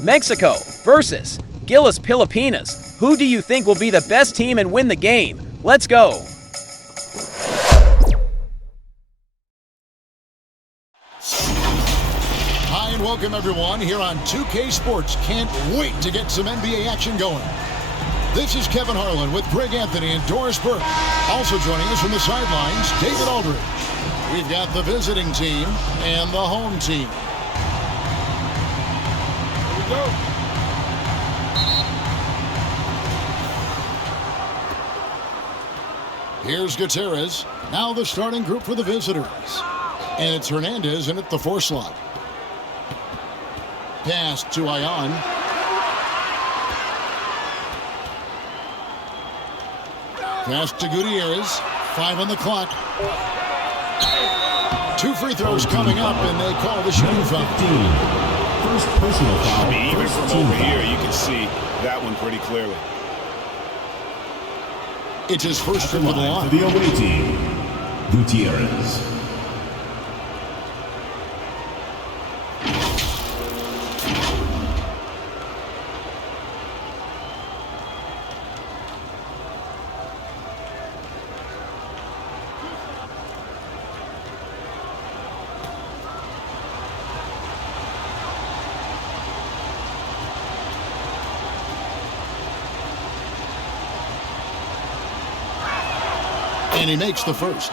Mexico versus GILAS Pilipinas. Who do you think will be the best team and win the game? Let's go. Hi and welcome everyone here on 2K Sports. Can't wait to get some NBA action going. This is Kevin Harlan with Greg Anthony and Doris Burke. Also joining us from the sidelines, David Aldridge. We've got the visiting team and the home team. Here we go. Here's Gutierrez. Now the starting group for the visitors. And it's Hernandez in at the 4 slot. Pass to Ion. Pass to Gutierrez. 5 on the clock. 2 free throws coming up, and they call the shooting foul. First personal foul. Even from over here, you can see that one pretty clearly. It's his first trip to the line. For the away team, Gutierrez. And he makes the first.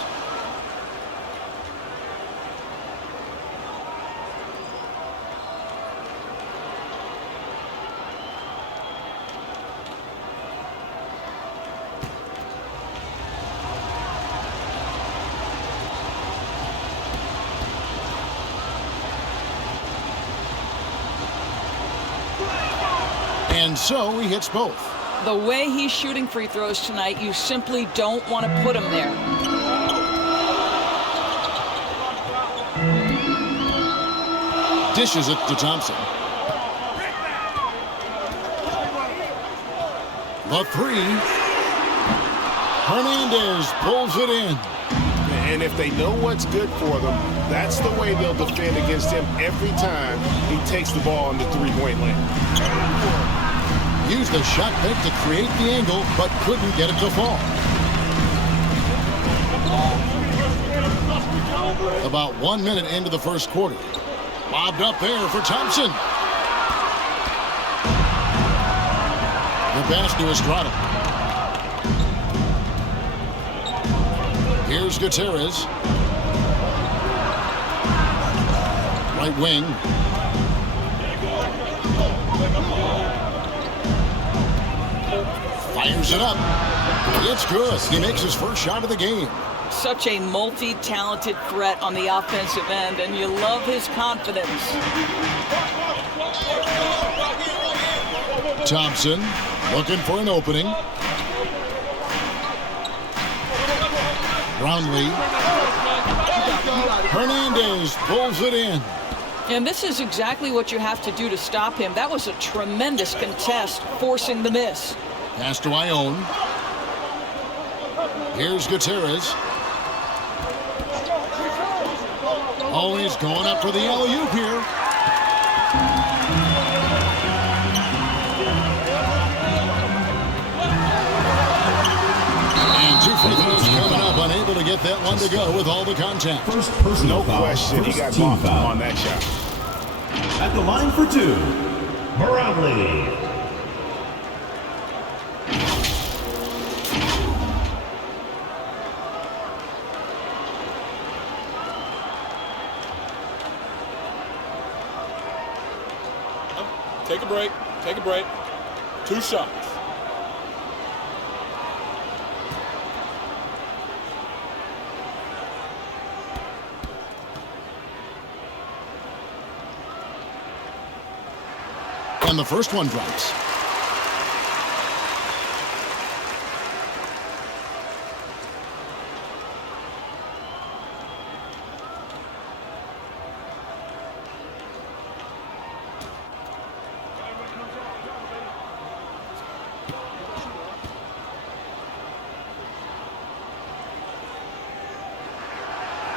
And so he hits both. The way he's shooting free throws tonight, you simply don't want to put him there. Dishes it to Thompson. The 3. Hernandez pulls it in. And if they know what's good for them, that's the way they'll defend against him every time he takes the ball in the three-point lane. Used the shot fake to create the angle, but couldn't get it to fall. About 1 minute into the first quarter. Lobbed up there for Thompson. The pass to Estrada. Here's Gutierrez. Right wing. Fires it up. It's good. He makes his first shot of the game. Such a multi-talented threat on the offensive end, and you love his confidence. Thompson looking for an opening. Brownlee. Hernandez pulls it in. And this is exactly what you have to do to stop him. That was a tremendous contest, forcing the miss. Pass to Ion. Here's Gutierrez. Oh, he's going up for the alley-oop here. And 2 free throws coming up, unable to get that one to go with all the contact. First personal No question, he got bumped on that shot. At the line for 2, Barangay. Take a break. Take a break. 2 shots. And the first one drops.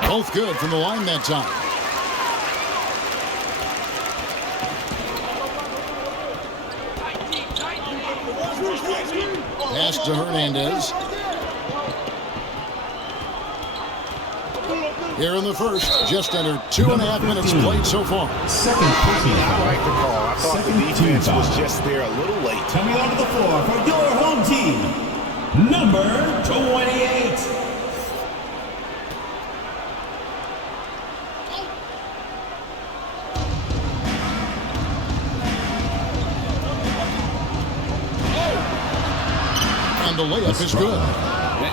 Both good from the line that time. Pass to Hernandez. Here in the first, just under 2.5 minutes played so far. Second personal I foul. like the call. I thought the Second team defense foul. was just there a little late. Coming onto the floor for your home team, number 28. And the layup is good.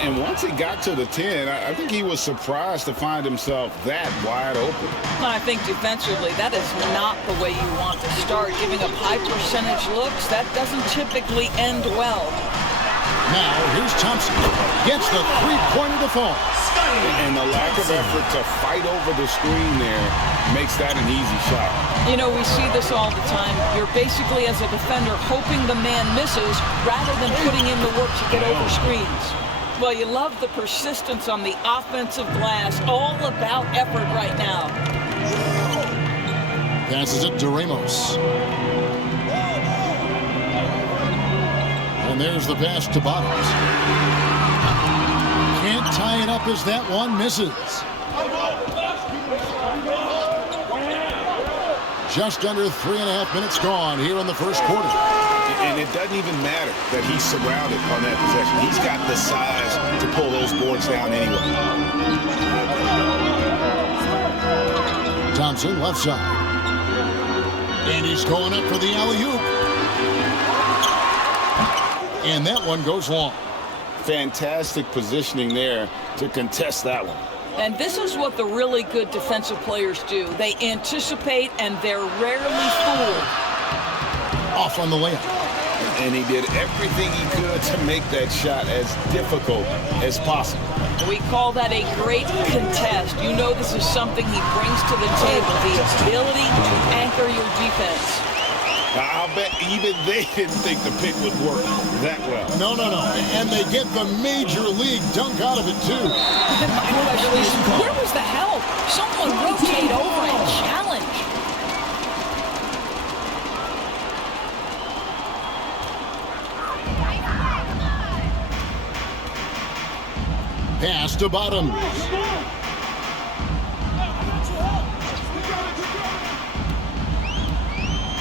And once he got to the 10, I think he was surprised to find himself that wide open. I think defensively, that is not the way you want to start. Giving up high percentage looks, that doesn't typically end well. Now, here's Thompson. Gets the three-pointer to fall. And the lack of effort to fight over the screen there makes that an easy shot. You know, we see this all the time. You're basically, as a defender, hoping the man misses rather than putting in the work to get over screens. Well, you love the persistence on the offensive glass. All about effort right now. Passes it to Ramos. And there's the pass to Bottoms. Can't tie it up as that one misses. Just under 3.5 minutes gone here in the first quarter. And it doesn't even matter that he's surrounded on that possession. He's got the size to pull those boards down anyway. Thompson, left side. And he's going up for the alley-oop. And that one goes long. Fantastic positioning there to contest that one. And this is what the really good defensive players do. They anticipate, and they're rarely fooled. Off on the layup. And he did everything he could to make that shot as difficult as possible. We call that a great contest. You know this is something he brings to the table, the ability to anchor your defense. I'll bet even they didn't think the pick would work that well. No. And they get the major league dunk out of it, too. My question is, where was the help? Someone rotate over and challenge. Pass to Bottoms.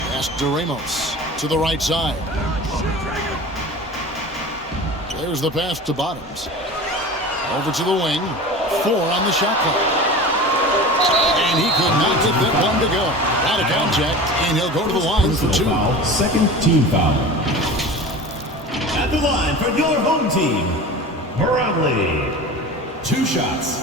Pass to Ramos to the right side. There's the pass to Bottoms. Over to the wing. 4 on the shot clock. And he could not get that one to go. Out of contact, and he'll go to the line for 2. Foul, second team foul. At the line for your home team, Barangay. 2 shots.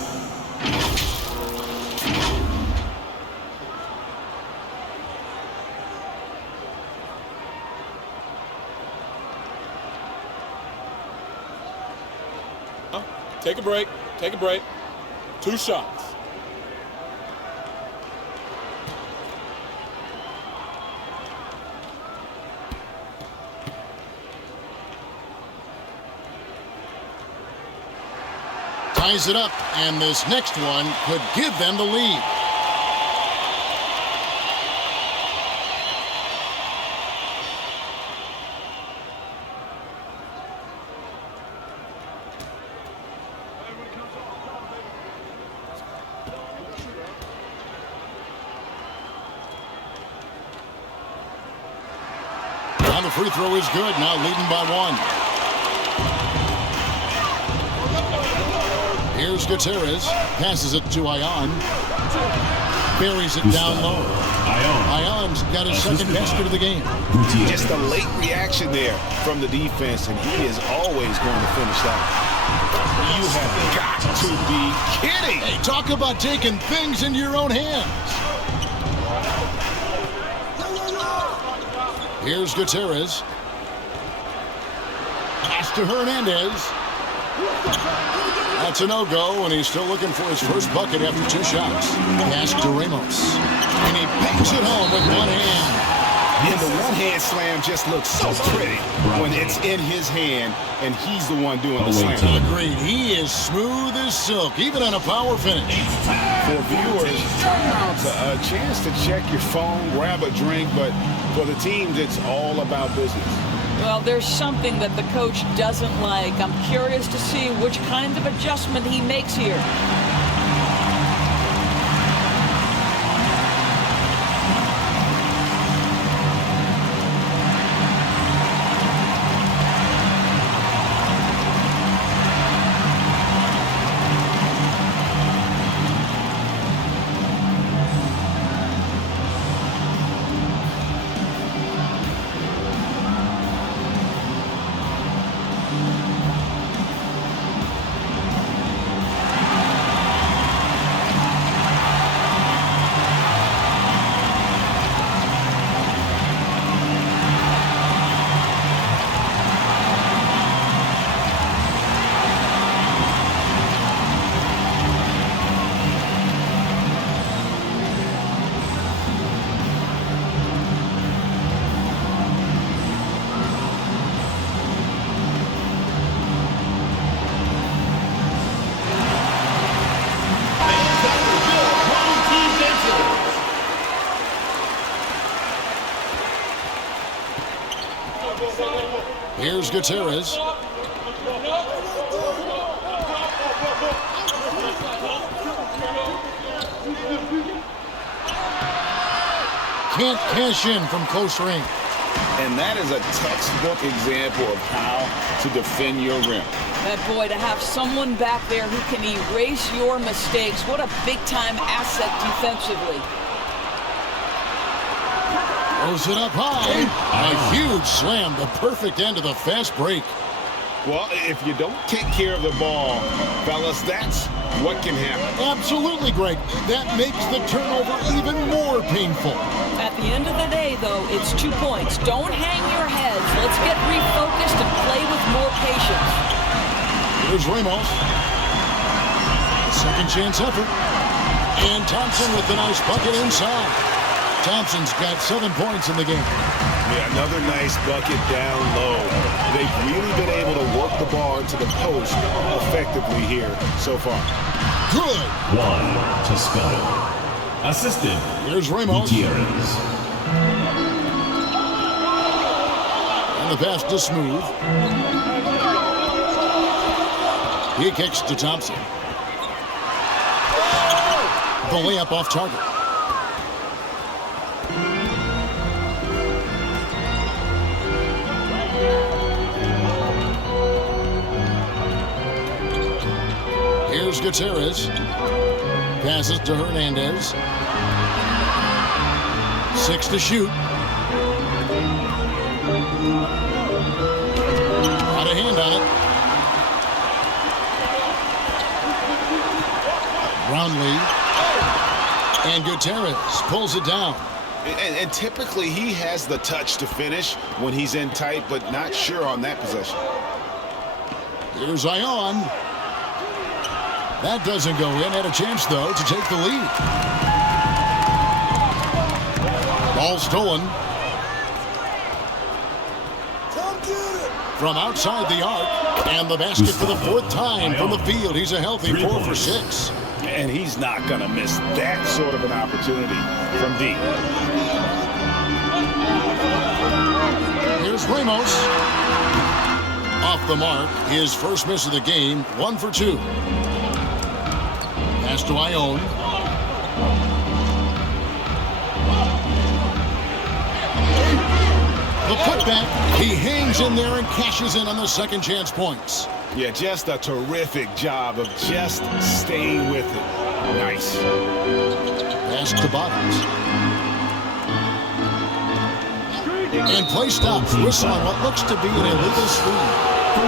Take a break. Take a break. 2 shots. Ties it up, and this next one could give them the lead. Now the free throw is good, now leading by 1. Here's Gutierrez, passes it to Ion. Buries it down low. Ion's got his second basket of the game. Just a late reaction there from the defense, and he is always going to finish that. You have got to be kidding. Hey, talk about taking things into your own hands. Here's Gutierrez. Pass to Hernandez. That's a no-go, and he's still looking for his first bucket after 2 shots. Pass to Ramos. And he banks it home with one hand. And the one-hand slam just looks so pretty when it's in his hand, and he's the one doing the slam. Agreed. He is smooth as silk, even on a power finish. For viewers, it's a chance to check your phone, grab a drink, but for the teams, it's all about business. Well, there's something that the coach doesn't like. I'm curious to see which kind of adjustment he makes here. Here's Gutierrez. Can't cash in from close range. And that is a textbook example of how to defend your rim. That boy, to have someone back there who can erase your mistakes, what a big-time asset defensively. Throws it up high. A huge slam, the perfect end of the fast break. Well, if you don't take care of the ball, fellas, that's what can happen. Absolutely, Greg. That makes the turnover even more painful. At the end of the day, though, it's 2 points. Don't hang your heads. Let's get refocused and play with more patience. Here's Ramos. Second chance effort. And Thompson with the nice bucket inside. Thompson's got 7 points in the game. Yeah, another nice bucket down low. They've really been able to work the ball into the post effectively here so far. Good. 1 to Scott. Assistant. Here's Ramos. Gutierrez. And the pass to Smooth. He kicks to Thompson. The layup off target. Here's Gutierrez. Passes to Hernandez. 6 to shoot. Got a hand on it. Brownlee. And Gutierrez pulls it down. And typically he has the touch to finish when he's in tight, but not sure on that possession. Here's Ion. That doesn't go in. Had a chance, though, to take the lead. Ball stolen. From outside the arc. And the basket for the 4th time from the field. He's a healthy 4 for 6. And he's not going to miss that sort of an opportunity from deep. Here's Ramos. Off the mark. His first miss of the game. 1 for 2. Pass to Ion. The putback. He hangs in there and cashes in on the second chance points. Yeah, just a terrific job of just staying with it. Nice. Pass to Bottoms. And play stops. Whistle on what looks to be an illegal screen.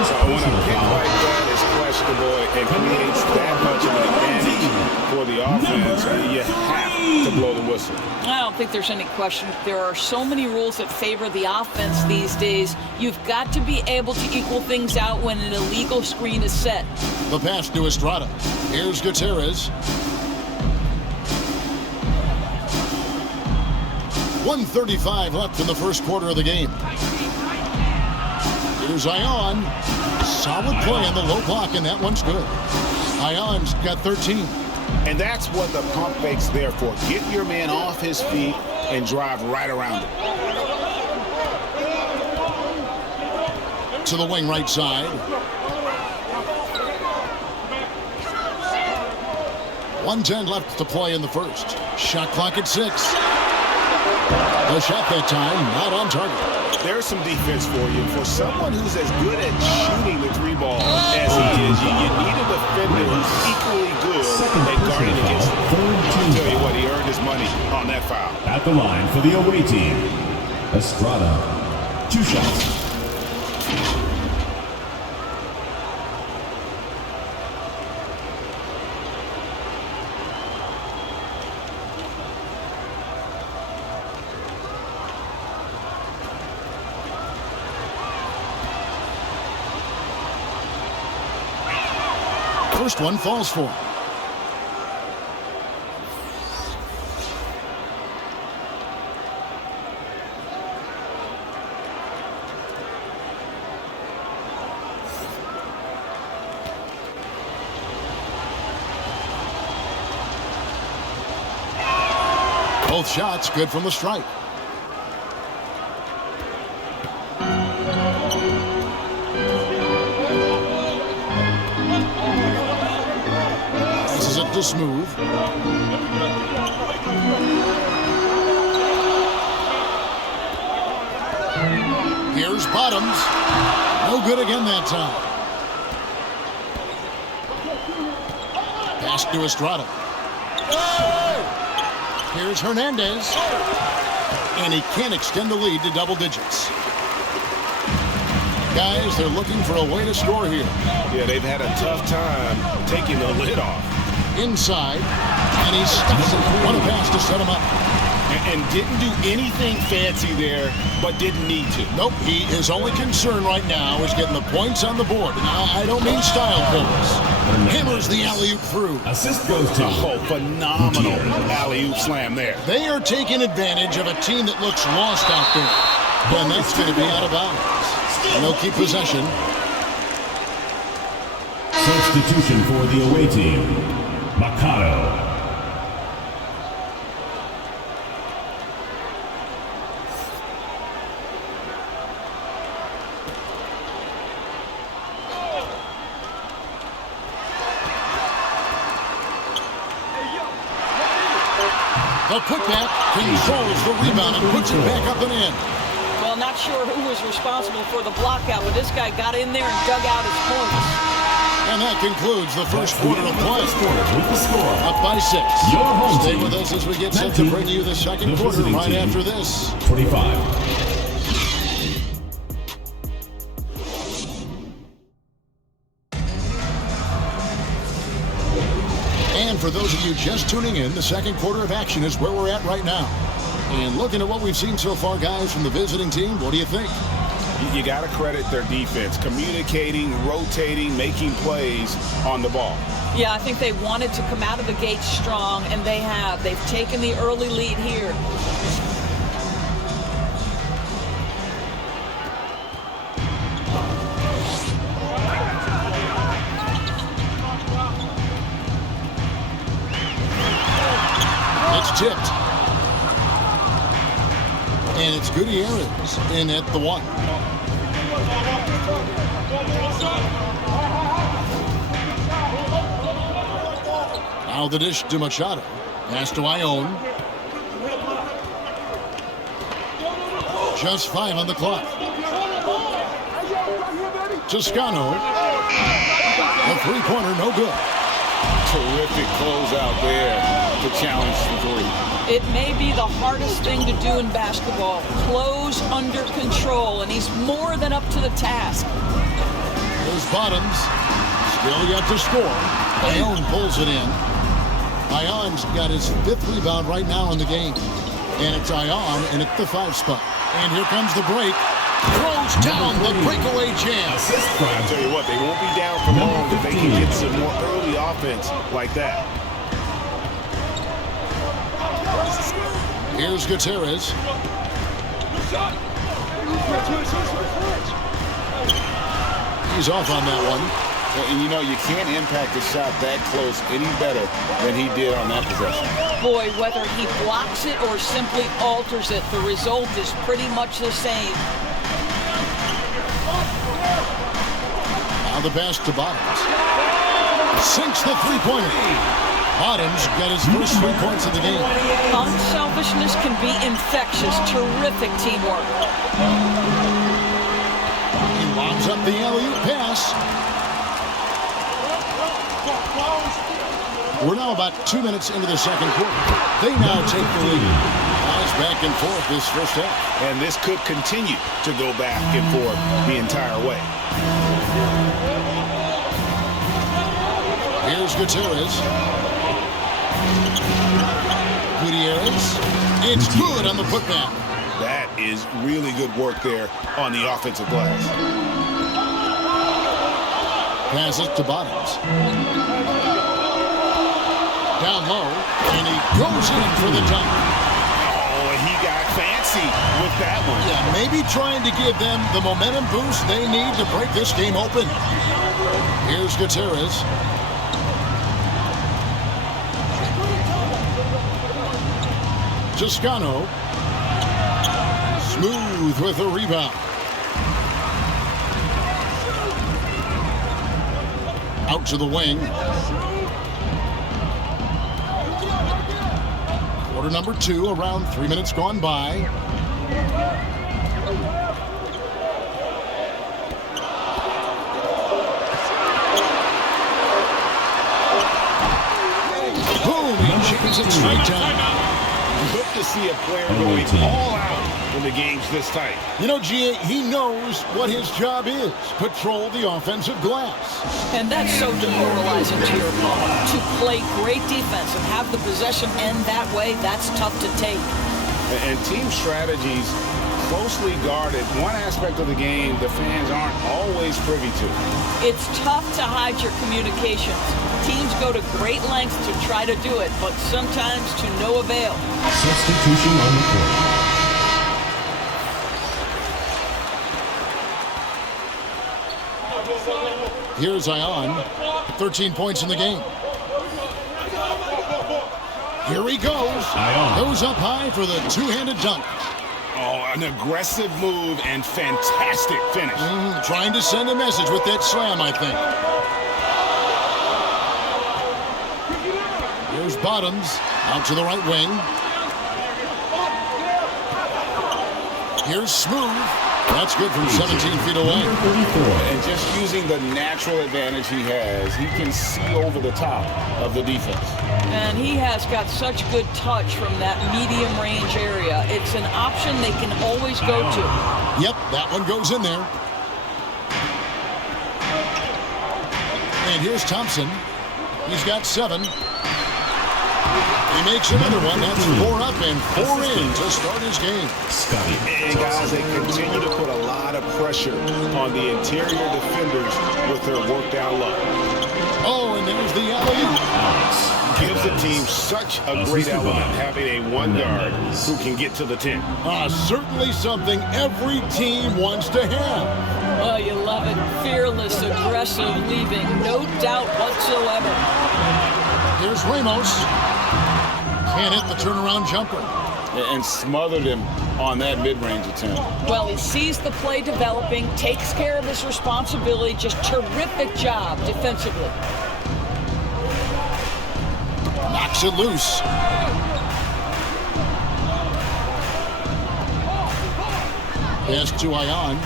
So when a pick like that is questionable and creates that much of an advantage for the offense, you have to blow the whistle. I don't think there's any question. There are so many rules that favor the offense these days. You've got to be able to equal things out when an illegal screen is set. The pass to Estrada. Here's Gutierrez. 1:35 left in the first quarter of the game. Here's Ion. Solid play on the low block, and that one's good. Ion's got 13. And that's what the pump fake's there for. Get your man off his feet and drive right around him. to the wing right side. 1:10 left to play in the first. Shot clock at 6. The shot that time not on target. There's some defense for you. For someone who's as good at shooting the 3 ball as he is, you need a defender who's equally good at guarding against it. I'll tell you what, he earned his money on that foul. At the line for the away team, Estrada. 2 shots. First one falls for him. Both shots good from the stripe. This move. Here's Bottoms. No good again that time. Pass to Estrada. Here's Hernandez. And he can't extend the lead to double digits. Guys, they're looking for a way to score here. Yeah, they've had a tough time taking the lid off. Inside, and he stops it. What a pass to set him up. And didn't do anything fancy there, but didn't need to. Nope, his only concern right now is getting the points on the board. Now, I don't mean style goals. Hammers the alley-oop through. Assist goes to. Oh, phenomenal alley-oop slam there. They are taking advantage of a team that looks lost out there. And that's going to be out of bounds. And they'll keep possession. Substitution for the away team. Mercado. The putback controls the rebound and puts it back up and in. Well, not sure who was responsible for the blockout, but this guy got in there and dug out his points. And that concludes the first quarter of play. With the score. Up by 6. Your home Stay team. with us as we get set to bring you the second quarter right after this. 25. And for those of you just tuning in, the second quarter of action is where we're at right now. And looking at what we've seen so far, guys, from the visiting team, what do you think? You got to credit their defense, communicating, rotating, making plays on the ball. Yeah, I think they wanted to come out of the gate strong, and they have. They've taken the early lead here. It's tipped. And it's Gutierrez in at the 1. Now the dish to Machado. Pass to Ione. Just 5 on the clock. Toscano. The three-pointer, no good. Terrific closeout there to challenge the 3. It may be the hardest thing to do in basketball. Close under control, and he's more than up to the task. There's Bottoms. Still yet to score. Ione pulls it in. Ione's got his 5th rebound right now in the game. And it's Ione in at the 5 spot. And here comes the break. Throws down the breakaway jam. I'll tell you what, they won't be down for long if they can get some more early offense like that. Here's Gutierrez. He's off on that one. And you know, you can't impact a shot that close any better than he did on that possession. Boy, whether he blocks it or simply alters it, the result is pretty much the same. the pass to Bottoms. Sinks the three-pointer. Bottoms got his first 3 points of the game. Unselfishness can be infectious. Terrific teamwork. He lobs up the alley-oop pass. We're now about 2 minutes into the second quarter. They now take the lead. Guys back and forth this first half. And this could continue to go back and forth the entire way. Here's Gutierrez. Gutierrez. It's good on the putback. That is really good work there on the offensive glass. Pass it to Bottoms. Down low, and he goes in for the dunk. Oh, and he got fancy with that one. Yeah, maybe trying to give them the momentum boost they need to break this game open. Here's Gutierrez. Toscano. Smooth with the rebound. Out to the wing. Quarter number 2, around 3 minutes gone by. Boom, he chickens it straight down. Good to see a player going all out when the game's this tight. You know, GA, he knows what his job is. Patrol the offensive glass. And that's so demoralizing to your opponent. To play great defense and have the possession end that way, that's tough to take. And team strategies closely guarded. One aspect of the game the fans aren't always privy to. It's tough to hide your communications. Teams go to great lengths to try to do it, but sometimes to no avail. Substitution on the court. Here's Ion. 13 points in the game. Here he goes. Ion. Goes up high for the two-handed dunk. Oh, an aggressive move and fantastic finish. Trying to send a message with that slam, I think. Here's Bottoms. Out to the right wing. Here's Smooth. That's good from 17 feet away. And just using the natural advantage he has, he can see over the top of the defense. And he has got such good touch from that medium range area. It's an option they can always go to. Yep, that one goes in there. And here's Thompson. He's got 7. He makes another one. That's 4 up and 4 in to start his game. And guys, they continue to put a lot of pressure on the interior defenders with their work down low. Oh, and there's the alley-oop. Gives the team such a great element having a one guard who can get to the 10. Certainly something every team wants to have. Oh, you love it. Fearless, aggressive, leaving no doubt whatsoever. Here's Ramos. Can't hit the turnaround jumper. And smothered him on that mid-range attempt. Well, he sees the play developing, takes care of his responsibility. Just terrific job defensively. Knocks it loose. Pass to Ion.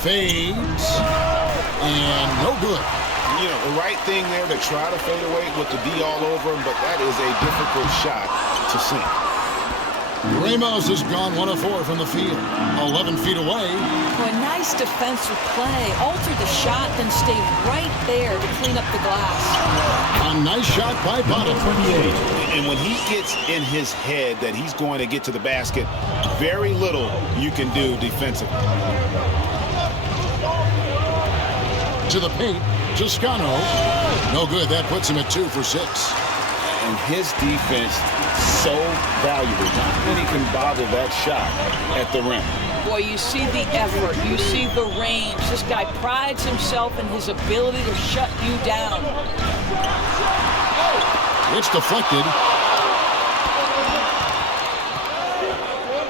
Fades. And no good. You know, the right thing there to try to fade away with the D all over him, but that is a difficult shot to sink. Ramos has gone 1 of 4 from the field. 11 feet away. Oh, a nice defensive play. Alter the shot, then stay right there to clean up the glass. A nice shot by Bottom. 28. And when he gets in his head that he's going to get to the basket, very little you can do defensively. To the paint. Toscano. No good. That puts him at 2 for 6. And his defense so valuable. Not many can bother that shot at the rim. Boy, you see the effort. You see the range. This guy prides himself in his ability to shut you down. It's deflected.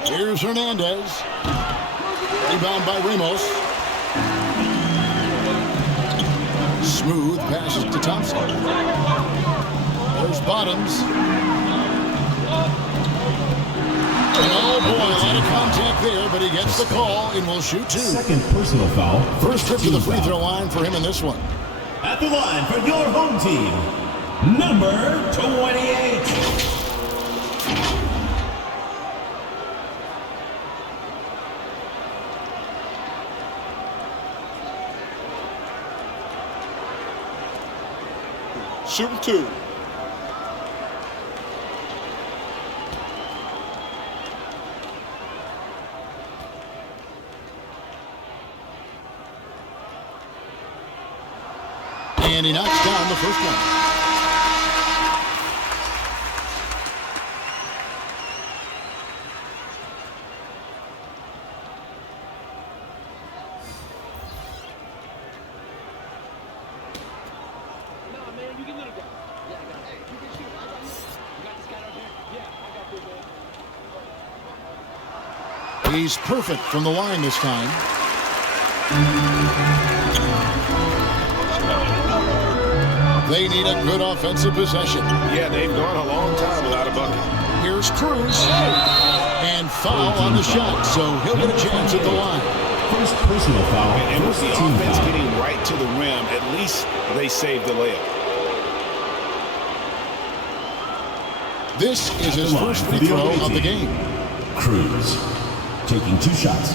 Here's Hernandez. Rebound by Ramos. Smooth passes to Thompson. There's Bottoms. And oh boy, a lot of contact there, but he gets the call and will shoot two. Second personal foul. First trip to the free throw line for him in this one. At the line for your home team, number 28. Shooting two. And he knocks down the first one. He's perfect from the line this time. They need a good offensive possession. Yeah, they've gone a long time without a bucket. Here's Cruz. And foul on the shot, so he'll get a chance at the line. First personal foul. And with the offense getting right to the rim, at least they saved the layup. This is his first free throw of the game. Cruz taking two shots.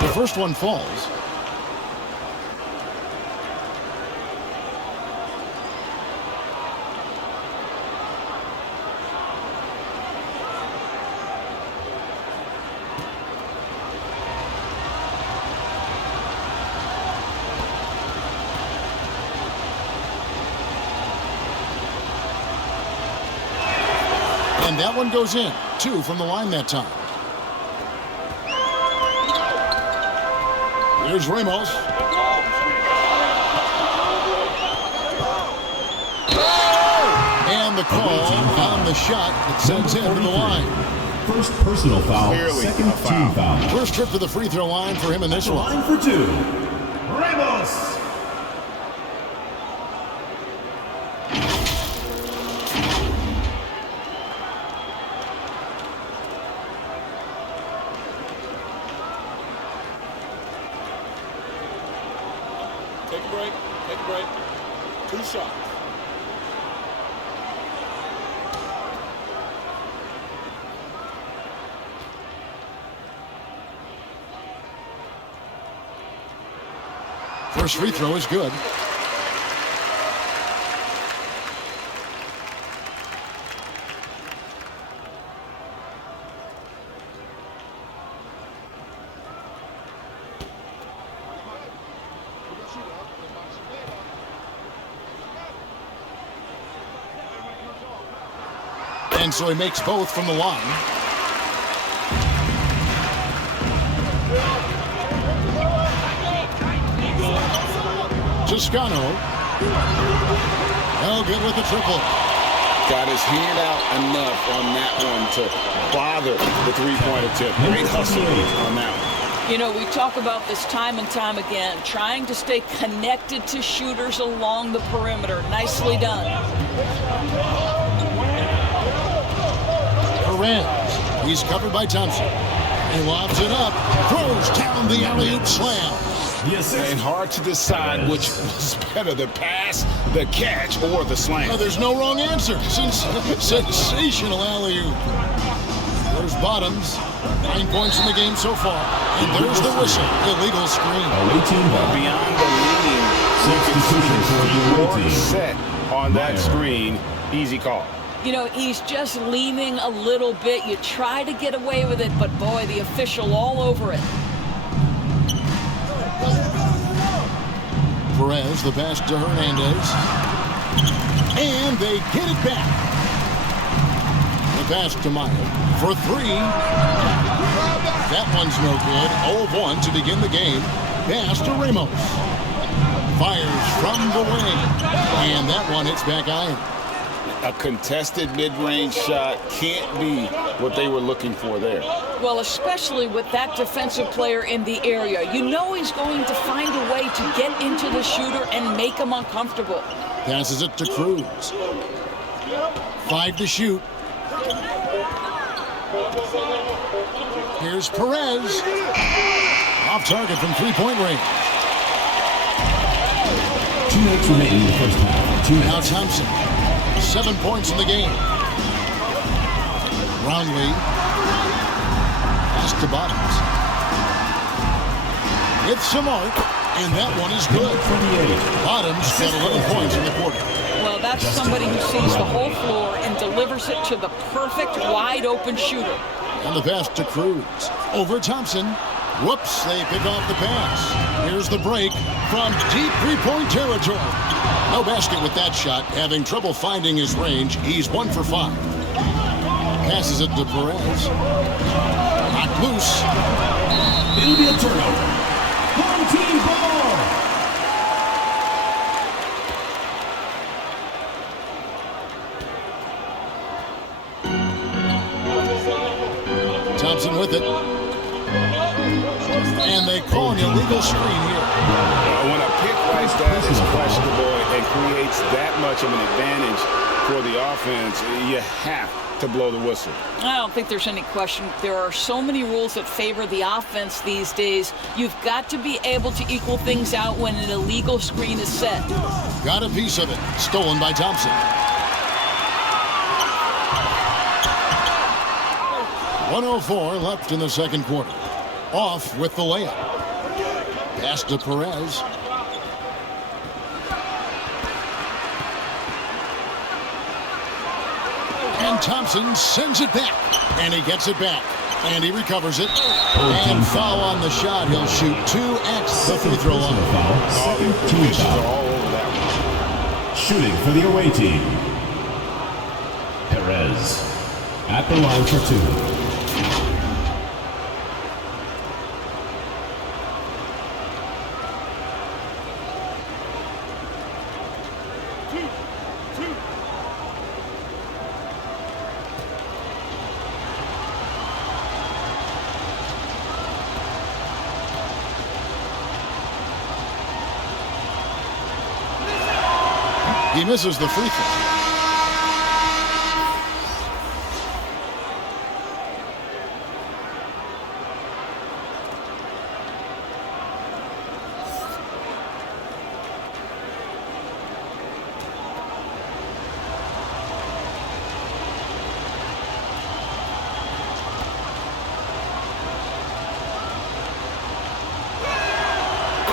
The first one falls. And that one goes in. Two from the line that time. Here's Ramos. And the call on the shot that sends him to the line. First personal foul. Clearly Second a foul. team foul. First trip to the free throw line for him in this one. Line for two. Ramos. Take a break. Take a break. Two shots. First free throw is good. And so he makes both from the line. Toscano. Oh, good with the triple. Got his hand out enough on that one to bother the three-point attempt. Great hustle on that one. You know, we talk about this time and time again, trying to stay connected to shooters along the perimeter. Nicely done. Perez. He's covered by Thompson. He lobs it up. Throws down the alley-oop slam. And hard to decide which was better, the pass, the catch, or the slam. No, there's no wrong answer. Sensational alley-oop. There's Bottoms. 9 points in the game so far. And there's the whistle. Illegal screen. Beyond the leading, substitution set on that screen. Easy call. You know, he's just leaning a little bit. You try to get away with it, but boy, the official all over it. Perez, the pass to Hernandez. And they get it back. pass to Maya for three. That one's no good. 0 of 1 to begin the game. Pass to Ramos. Fires from the wing. And that one hits back iron. A contested mid-range shot can't be what they were looking for there. Well, especially with that defensive player in the area. You know he's going to find a way to get into the shooter and make him uncomfortable. Passes it to Cruz. 5 to shoot. Here's Perez. Off target from three-point range. 2 minutes remaining in the first half. 2 Now minutes. Thompson. 7 points in the game. Brownlee. Pass to Bottoms. With some arc, and that one is good. 28. Bottoms got 11 points in the quarter. Well, that's somebody who sees the whole floor and delivers it to the perfect wide-open shooter. And the pass to Cruz. Over Thompson. Whoops, they pick off the pass. Here's the break from deep three-point territory. No basket with that shot. Having trouble finding his range. He's 1 for 5. Passes it to Perez. Knocked loose. It'll be a turnover. Home team ball. Thompson with it. And they call an illegal screen here. When a pick like that is questionable and creates that much of an advantage for the offense, you have to blow the whistle. I don't think there's any question. There are so many rules that favor the offense these days. You've got to be able to equal things out when an illegal screen is set. Got a piece of it. Stolen by Thompson. 1:04 left in the second quarter. Off with the layup. Pass to Perez. And Thompson sends it back. And he gets it back. And he recovers it. And foul on the shot. He'll shoot 2 at the free throw line. Second team Officials are foul. all over that one. Shooting for the away team. Perez at the line for 2. He misses the free throw.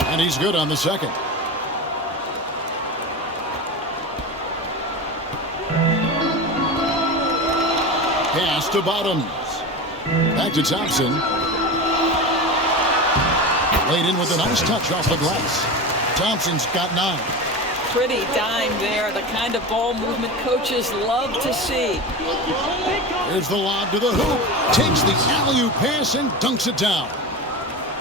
And he's good on the second. Pass to Bottoms. Back to Thompson. Laid in with a nice touch off the glass. Thompson's got 9. Pretty dime there, the kind of ball movement coaches love to see. Here's the lob to the hoop. Takes the alley-oop pass and dunks it down.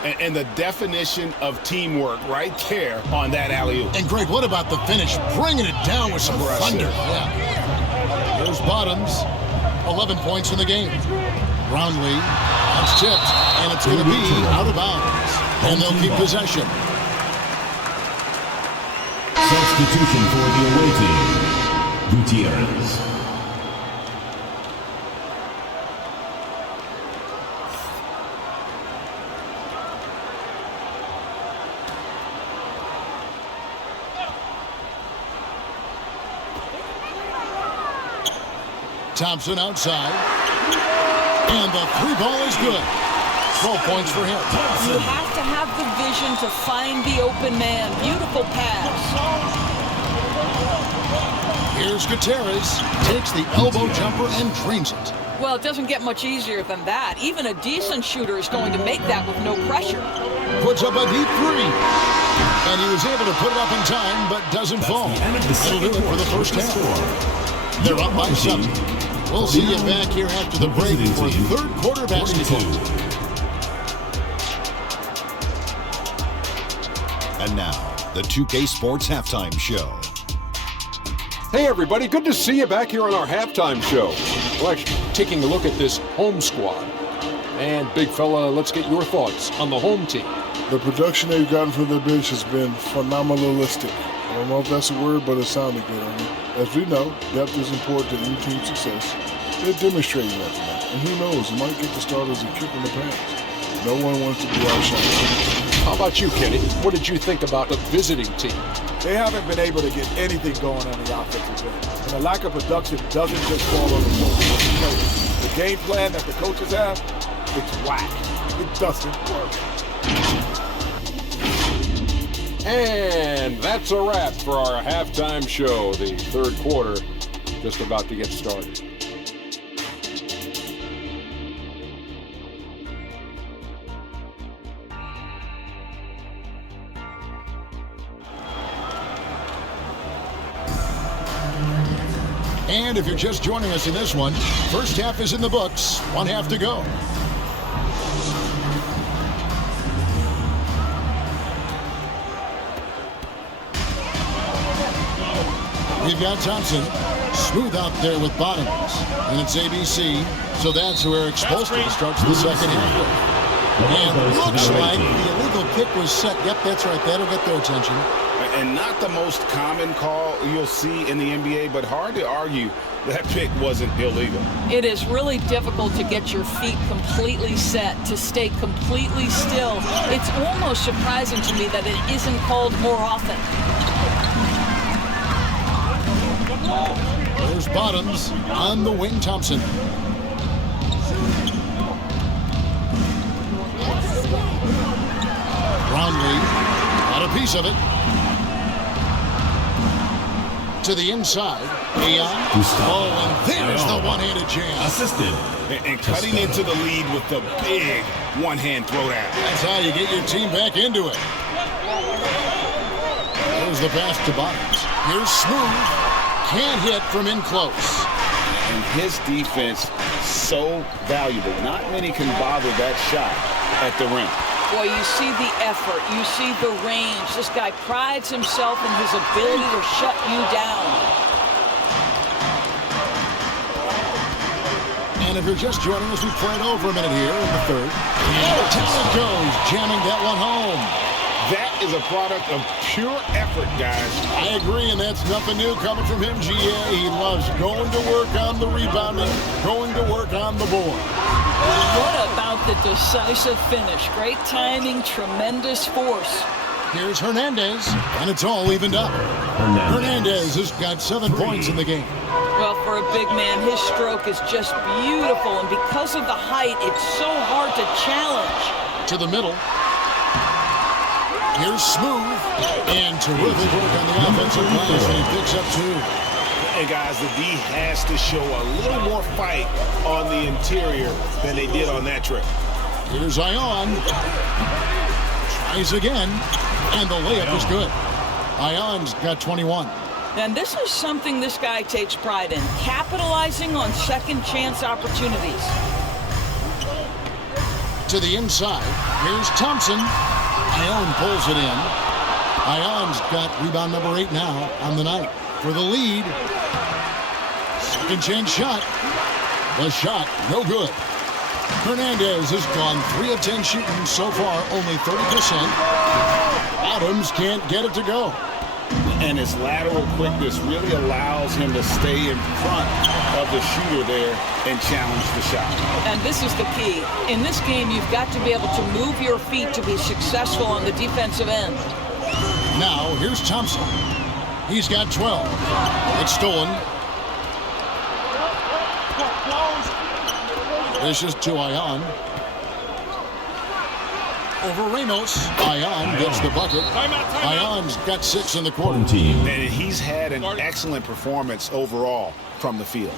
And the definition of teamwork right there on that alley-oop. And Greg, what about the finish? Bringing it down with some thunder. Yeah. Here's Bottoms. 11 points in the game. Brownlee. That's tipped. And it's going to be out of bounds. And they'll keep possession. Substitution for the away team. Gutierrez. Thompson outside. And the three ball is good. 12 points for him. You have to have the vision to find the open man. Beautiful pass. Here's Gutierrez. Takes the elbow jumper and drains it. Well, it doesn't get much easier than that. Even a decent shooter is going to make that with no pressure. Puts up a deep three. And he was able to put it up in time, but doesn't fall. That'll do it for the first half. They're up by 7. We'll see you back here after the break for third quarter basketball. And now, the 2K Sports Halftime Show. Hey everybody, good to see you back here on our halftime show. We're actually taking a look at this home squad. And big fella, let's get your thoughts on the home team. The production they've gotten from their bench has been phenomenalistic. I don't know if that's a word, but it sounded good on me. As we know, depth is important to any team success. They're demonstrating that tonight. And who knows, they might get the starters a kick in the pants. No one wants to be outshot. How about you, Kenny? What did you think about the visiting team? They haven't been able to get anything going on the offensive end. And the lack of production doesn't just fall on the coaches. The game plan that the coaches have, it's whack. It doesn't work. And that's a wrap for our halftime show. The third quarter just about to get started. And if you're just joining us in this one, first half is in the books. One half to go. We've got Thompson. Smooth out there with Bottoms. And it's ABC. So that's where Expulsion starts the second half. And looks like the illegal kick was set. Yep, that's right. That'll get their attention. And not the most common call you'll see in the NBA, but hard to argue that pick wasn't illegal. It is really difficult to get your feet completely set, to stay completely still. It's almost surprising to me that it isn't called more often. There's Bottoms on the wing, Thompson. Brownlee got a piece of it. To the inside. Oh, and there's the one-handed jam. Assisted. And cutting into the lead with the big one-hand throwdown. That's how you get your team back into it. There's the pass to Bottoms. Here's Smooth. Can't hit from in close. And his defense, so valuable. Not many can bother that shot at the rim. Boy, you see the effort, you see the range. This guy prides himself in his ability to shut you down. And if you're just joining us, we played over a minute here in the third. And Taylor goes, jamming that one home. That is a product of pure effort, guys. I agree, and that's nothing new coming from him, GA. He loves going to work on the rebounding, going to work on the board. What about the decisive finish? Great timing, tremendous force. Here's Hernandez, and it's all evened up. Hernandez has got 7 points in the game. Well, for a big man, his stroke is just beautiful, and because of the height, it's so hard to challenge. To the middle. Here's Smooth, and terrific work on the offensive glass, and he picks up 2. Hey guys, the D has to show a little more fight on the interior than they did on that trip. Here's Ion. Tries again, and the layup is good. Ion's got 21. And this is something this guy takes pride in, capitalizing on second chance opportunities. To the inside, here's Thompson. Ion pulls it in. Ion's got rebound number 8 now on the night for the lead. Second chance shot. The shot, no good. Hernandez has gone 3 of 10 shooting so far, only 30%. Bottoms can't get it to go. And his lateral quickness really allows him to stay in front of the shooter there and challenge the shot. And this is the key. In this game, you've got to be able to move your feet to be successful on the defensive end. Now, here's Thompson. He's got 12. It's stolen. Dishes to Ion. Over Ramos. Ion gets the bucket. Ion's got 6 in the quarter. And he's had an excellent performance overall from the field.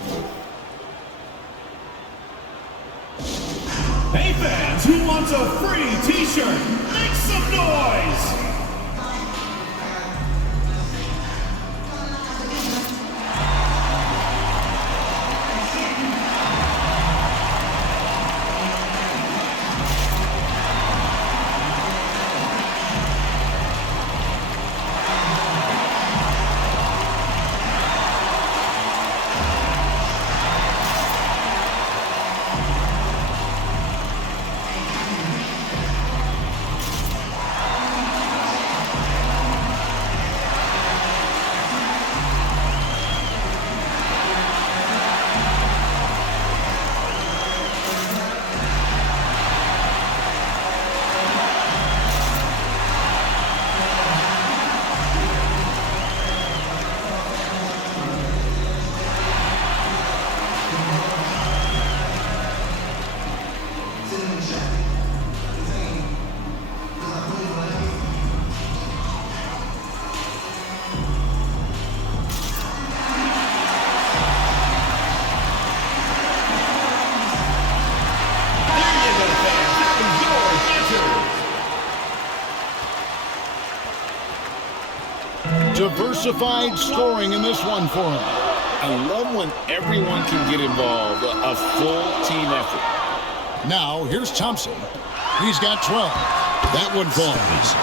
Hey fans, who wants a free t-shirt? Make some noise! Diversified scoring in this one for him. I love when everyone can get involved, a full team effort. Now, here's Thompson. He's got 12. That one falls.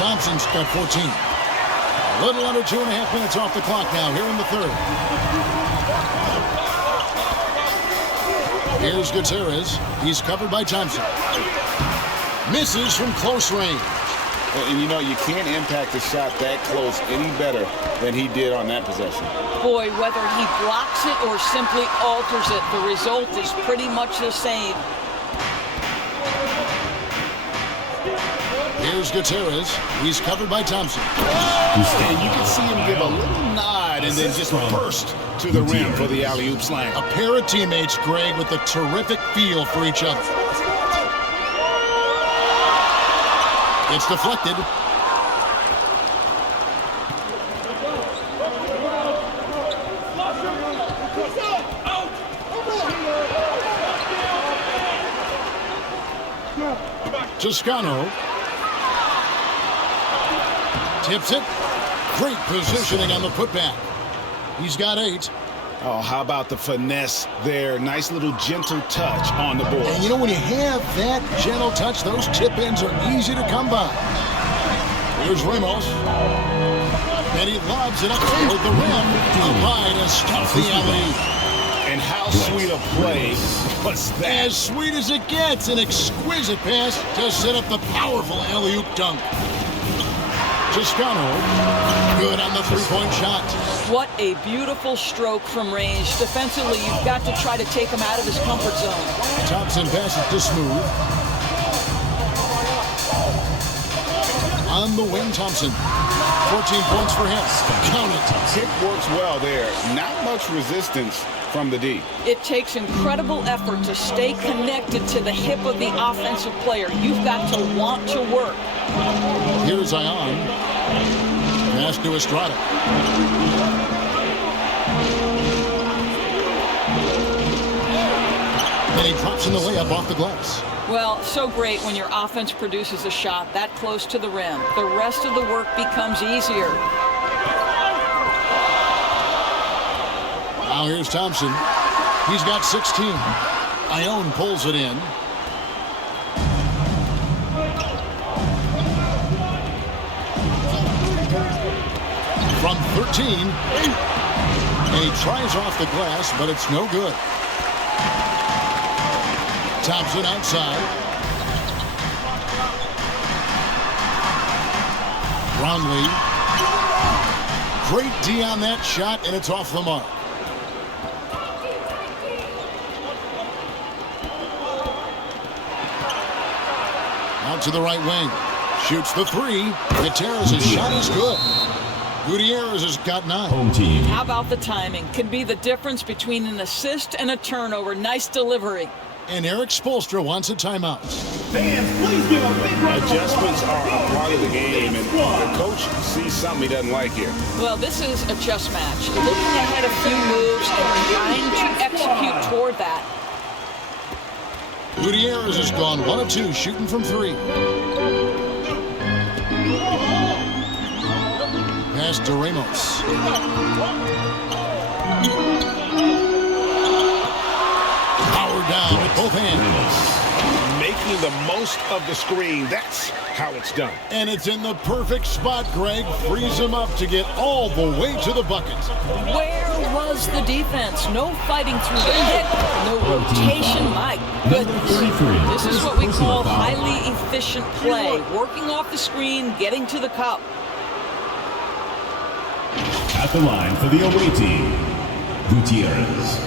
Thompson's got 14. A little under 2.5 minutes off the clock now here in the third. Here's Gutierrez. He's covered by Thompson. Misses from close range. And you know, you can't impact a shot that close any better than he did on that possession. Boy, whether he blocks it or simply alters it, the result is pretty much the same. Here's Gutierrez. He's covered by Thompson. And you can see him give a little nod and then just burst to the rim for the alley-oop slam. A pair of teammates, Greg, with a terrific feel for each other. It's deflected. Toscano tips it. Great positioning on the putback. He's got 8. Oh, how about the finesse there? Nice little gentle touch on the board. And you know, when you have that gentle touch, those tip-ins are easy to come by. Here's Ramos. And he lobs it up toward the rim. High to stop the alley. And how sweet a play was that? As sweet as it gets. An exquisite pass to set up the powerful alley-oop dunk. Toscano, good on the three-point shot. What a beautiful stroke from range. Defensively, you've got to try to take him out of his comfort zone. Thompson passes to Smooth. On the wing, Thompson. 14 points for him. Count it. Kick works well there. Not much resistance from the D. It takes incredible effort to stay connected to the hip of the offensive player. You've got to want to work. Here's Ion. Pass to Estrada. And he drops in the layup off the glass. Well, so great when your offense produces a shot that close to the rim. The rest of the work becomes easier. Now here's Thompson. He's got 16. Ion pulls it in. From 13. And he tries off the glass, but it's no good. Thompson outside. Brownlee. Great D on that shot, and it's off the mark. Out to the right wing. Shoots the 3. Gutierrez's shot is good. Gutierrez has got 9. Home team. How about the timing? Can be the difference between an assist and a turnover. Nice delivery. And Eric Spoelstra wants a timeout. Fans, please give a big round of Adjustments are a part of the game, and the coach sees something he doesn't like here. Well, this is a chess match. Looking ahead a few moves and trying to execute toward that. Gutierrez has gone 1 of 2, shooting from 3. Pass to Ramos. Power down with both hands. Making the most of the screen, that's how it's done. And it's in the perfect spot, Greg. Frees him up to get all the way to the bucket. Where was the defense? No fighting through the hit, no rotation. My goodness. This is what we call highly efficient play. Working off the screen, getting to the cup. At the line for the away team, Gutierrez.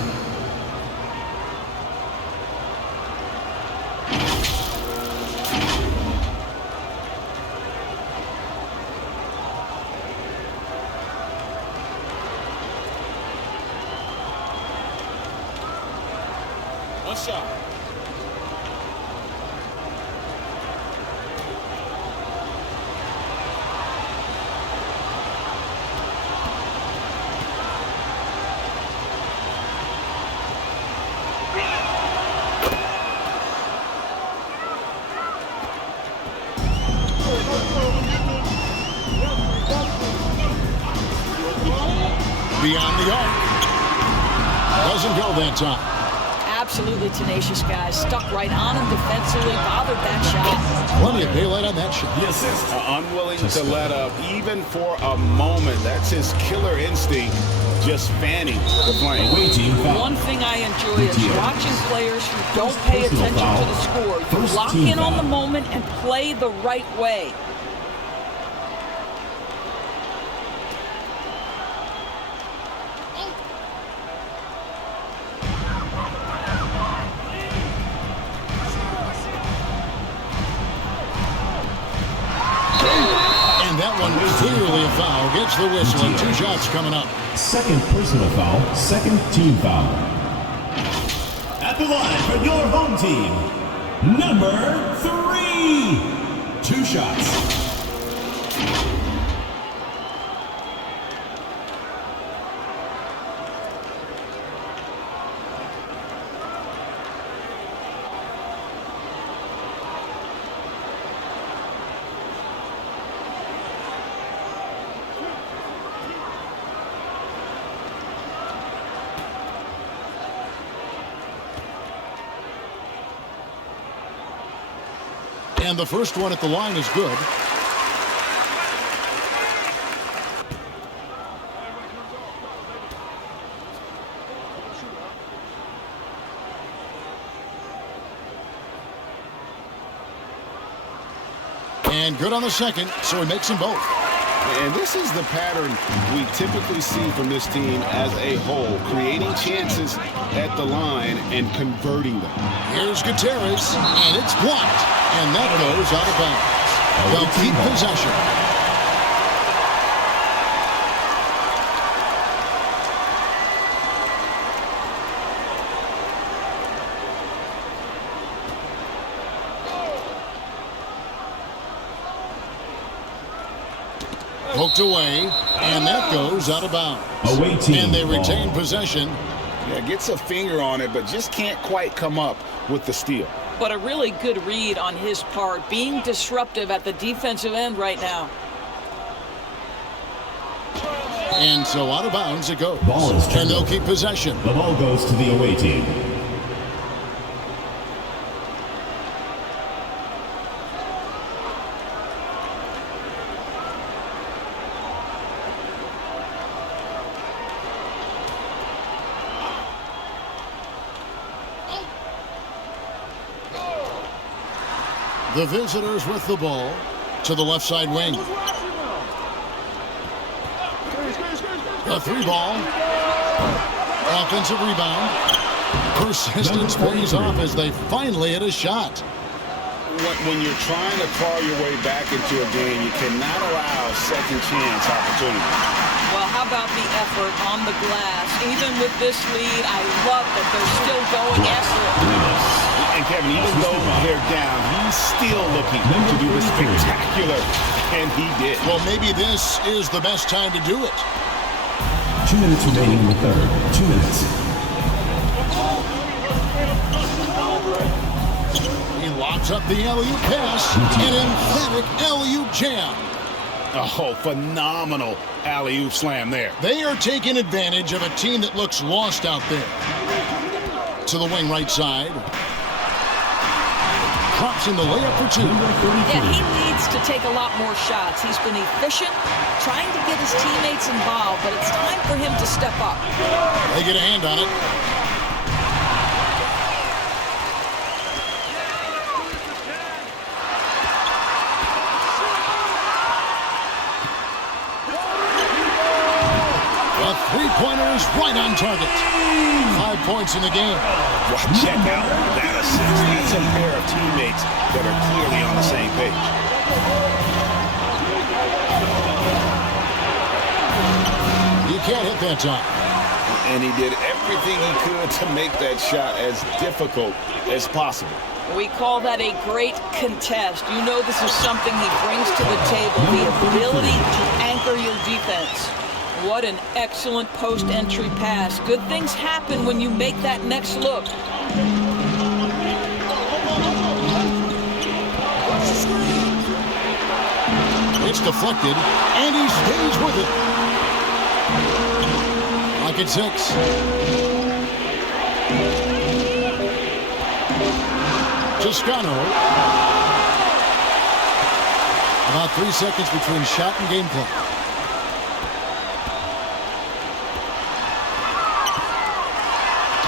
One shot. beyond the arc. Doesn't go that time. Absolutely tenacious, guys. Stuck right on him defensively, bothered that shot. Plenty of daylight on that shot. The assist. Unwilling to let up, even for a moment. That's his killer instinct, just fanning the flame. Away team foul. One thing I enjoy is watching players who don't pay attention to the score. You lock in on the moment and play the right way. And that one clearly a foul. Gets the whistle and 2 shots coming up. Second personal foul, second team foul. At the line for your home team, number 3. 2 shots. And the first one at the line is good. And good on the second, so he makes them both. And this is the pattern we typically see from this team as a whole, creating chances at the line and converting them. Here's Gutierrez, and it's blocked, and that goes out of bounds. They'll keep possession. Poked away, and that goes out of bounds. Away team and they ball. retain possession. Yeah, gets a finger on it, but just can't quite come up with the steal. But a really good read on his part, being disruptive at the defensive end right now. And so out of bounds it goes. Ball is and they'll keep possession. The ball goes to the away team. The visitors with the ball to the left side wing. A 3-ball. Offensive rebound. Persistence pays off as they finally hit a shot. When you're trying to claw your way back into a game, you cannot allow second chance opportunity. Well, how about the effort on the glass? Even with this lead, I love that they're still going after it. And Kevin, even though they're down, he's still looking to do the spectacular, and he did. Well, maybe this is the best time to do it. 2 minutes remaining in the third. 2 minutes. He locks up the alley-oop pass. An emphatic alley-oop jam. Oh, phenomenal alley-oop slam there. They are taking advantage of a team that looks lost out there. To the wing right side. Drops in the layup for 2. Yeah, he needs to take a lot more shots. He's been efficient, trying to get his teammates involved, but it's time for him to step up. They get a hand on it. A three-pointer is right on target. 5 points in the game. Well, check out that assist. That's a pair of teammates that are clearly on the same page. You can't hit that time. And he did everything he could to make that shot as difficult as possible. We call that a great contest. You know this is something he brings to the table, the ability to anchor your defense. What an excellent post-entry pass. Good things happen when you make that next look. It's deflected, and he stays with it. Bucket 6. Toscano. About 3 seconds between shot and game clock.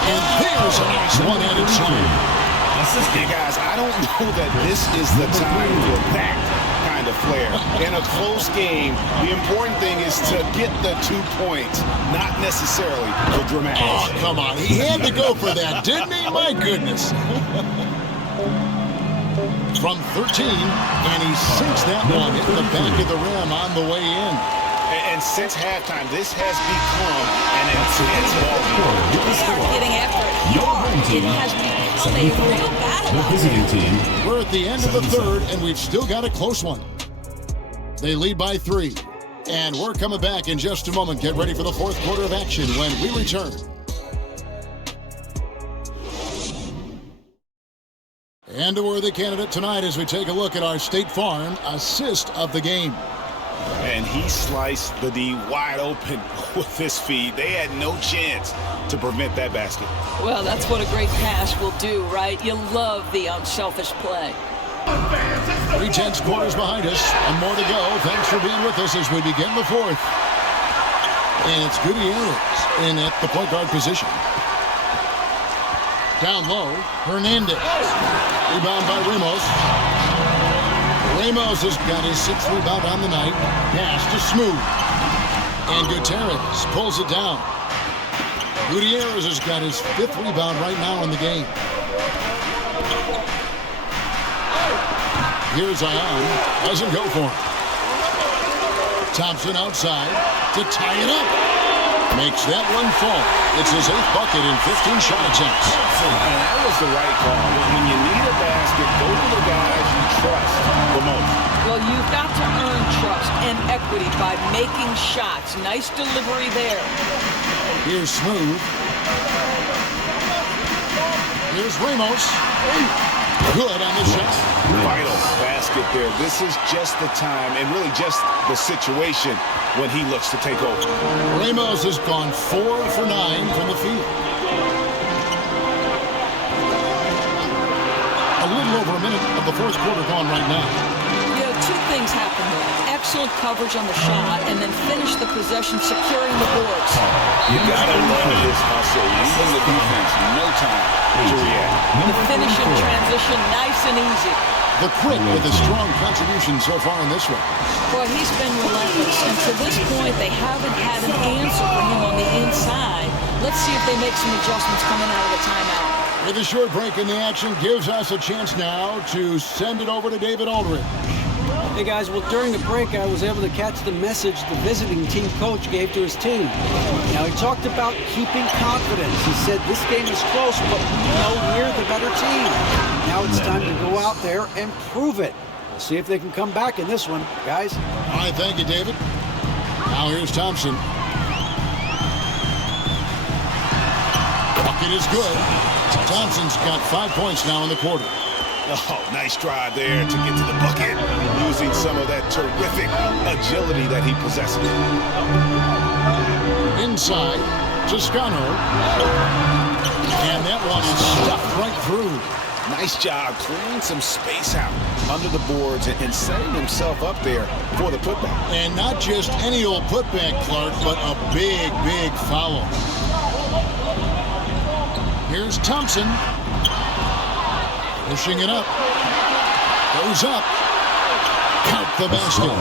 And there's a nice one-handed slam. Hey guys, I don't know that this is the time for that kind of flair. In a close game, the important thing is to get the 2 points, not necessarily the dramatic. Oh, come on. He had to go for that, didn't he? My goodness. From 13, and he sinks that one into the back of the rim on the way in. And since halftime, this has become an intense ball game. They are getting after it hard. It has become a real battle. The visiting team. We're at the end of the third, and we've still got a close one. They lead by 3. And we're coming back in just a moment. Get ready for the fourth quarter of action when we return. And a worthy candidate tonight as we take a look at our State Farm assist of the game. And he sliced the D wide open with his feed. They had no chance to prevent that basket. Well, that's what a great pass will do, right? You love the unselfish play. 3/10 quarters behind us, and more to go. Thanks for being with us as we begin the fourth. And it's Gutierrez in at the point guard position. Down low, Hernandez. Rebound by Ramos. Ramos has got his 6th rebound on the night. Pass to Smooth. And Gutierrez pulls it down. Gutierrez has got his 5th rebound right now in the game. Here's Ion. Doesn't go for him. Thompson outside to tie it up. Makes that one fall. It's his 8th bucket in 15 shot attempts. And that was the right call. When you need a basket, go to the guys you trust the most. Well, you've got to earn trust and equity by making shots. Nice delivery there. Here's Smooth. Here's Ramos. Good on the shot. Vital basket there. This is just the time and really just the situation when he looks to take over. Ramos has gone 4 for 9 from the field. A little over a minute of the fourth quarter gone right now. You know, 2 things happen there. Excellent coverage on the shot, and then finish the possession securing the boards. You gotta love his hustle. Leaving the defense no time to react. The finish in transition, nice and easy. The quick with a strong contribution so far in this one. Well, he's been relentless, and to this point, they haven't had an answer for him on the inside. Let's see if they make some adjustments coming out of the timeout. With a short break in the action, gives us a chance now to send it over to David Aldridge. Hey guys, well during the break I was able to catch the message the visiting team coach gave to his team. Now he talked about keeping confidence. He said this game is close, but we know we're the better team. Now it's time to go out there and prove it. We'll see if they can come back in this one, guys. All right, thank you, David. Now here's Thompson. Bucket is good. Thompson's got 5 points now in the quarter. Oh, nice drive there to get to the bucket, using some of that terrific agility that he possesses. Inside, Toscano. And that one is stuffed right through. Nice job clearing some space out under the boards and setting himself up there for the putback. And not just any old putback, Clark, but a big, big foul. Here's Thompson. Pushing it up. Goes up. Count the basket.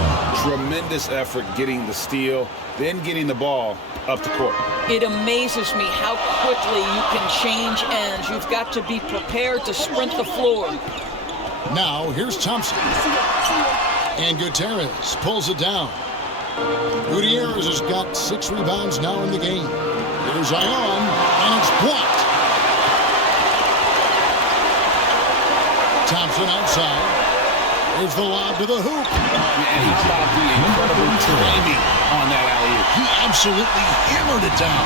Tremendous effort getting the steal, then getting the ball up the court. It amazes me how quickly you can change ends. You've got to be prepared to sprint the floor. Now, here's Thompson. And Gutierrez pulls it down. Gutierrez has got 6 rebounds now in the game. Here's Ion, and it's blocked. Thompson outside. Here's the lob to the hoop. And how about the incredible timing on that alley-oop? He absolutely hammered it down.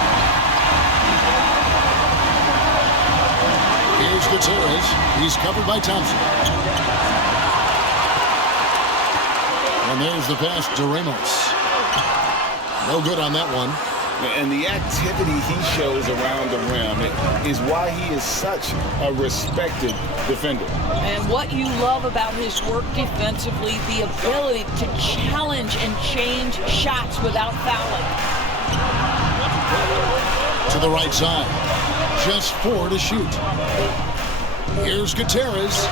Here's Gutierrez. He's covered by Thompson. And there's the pass to Ramos. No good on that one. And the activity he shows around the rim is why he is such a respected defender. And what you love about his work defensively, the ability to challenge and change shots without fouling. To the right side. Just 4 to shoot. Here's Gutierrez.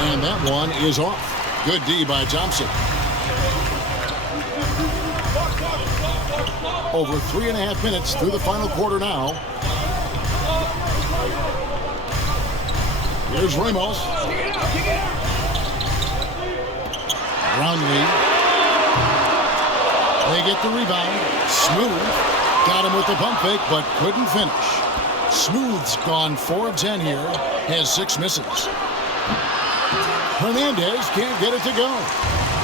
And that one is off. Good D by Thompson. Over 3.5 minutes through the final quarter now. Here's Ramos. Brownlee. They get the rebound. Smooth. Got him with the pump fake, but couldn't finish. Smooth's gone 4 of 10 here. Has 6 misses. Hernandez can't get it to go.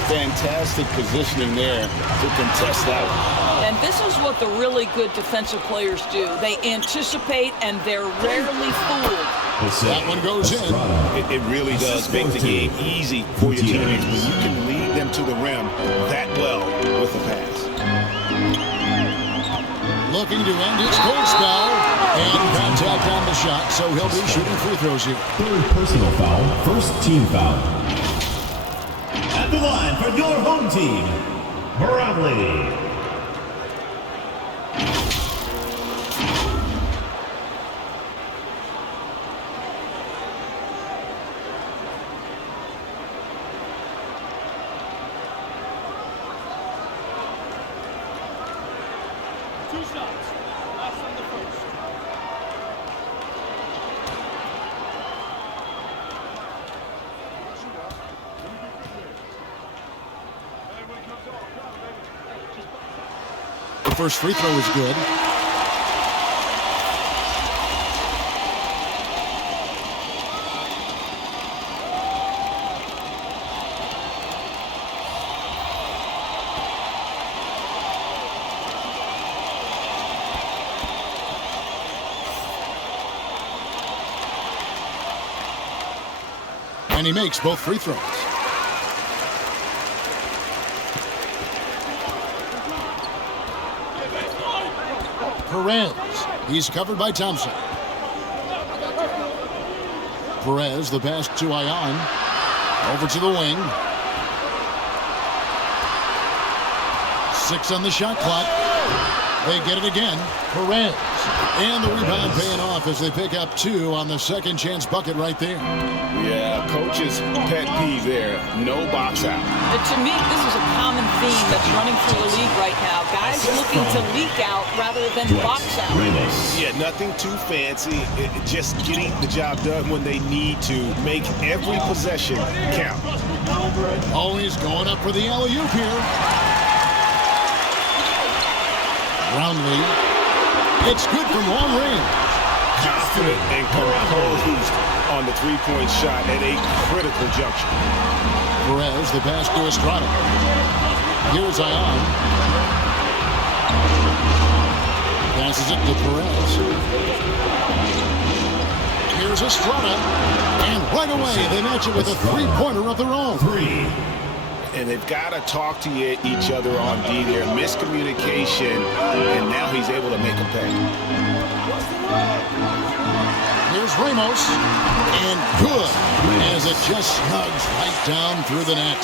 Fantastic positioning there to contest that one. And this is what the really good defensive players do. They anticipate, and they're rarely fooled. That one goes in. It really does make the game easy for your teammates when you can lead them to the rim that well with the pass. Looking to end his cold spell. And contact on the shot, so he'll be shooting free throws here. 3rd personal foul, 1st team foul. At the line for your home team, Barangay. The first free throw is good. And he makes both free throws. Perez. He's covered by Thompson. Perez, the pass to Ion. Over to the wing. 6 on the shot clock. They get it again. Perez. And the rebound paying off as they pick up 2 on the second chance bucket right there. Yeah, coach's pet peeve there. No box out. And to me, this is a common theme that's running through the league right now. Guys looking to leak out rather than box out. Yeah, nothing too fancy. Just getting the job done when they need to. Make every possession count. Always going up for the alley-oop here. Brownlee. It's good from long range. Confident and composed on the three-point shot at a critical juncture. Perez, the pass to Estrada. Here's Ion. Passes it to Perez. Here's Estrada. And right away, they match it with a three-pointer of their own. 3. And they've got to talk to each other on D there. Miscommunication, and now he's able to make a pay. Here's Ramos, and good, as it just snugs right down through the net.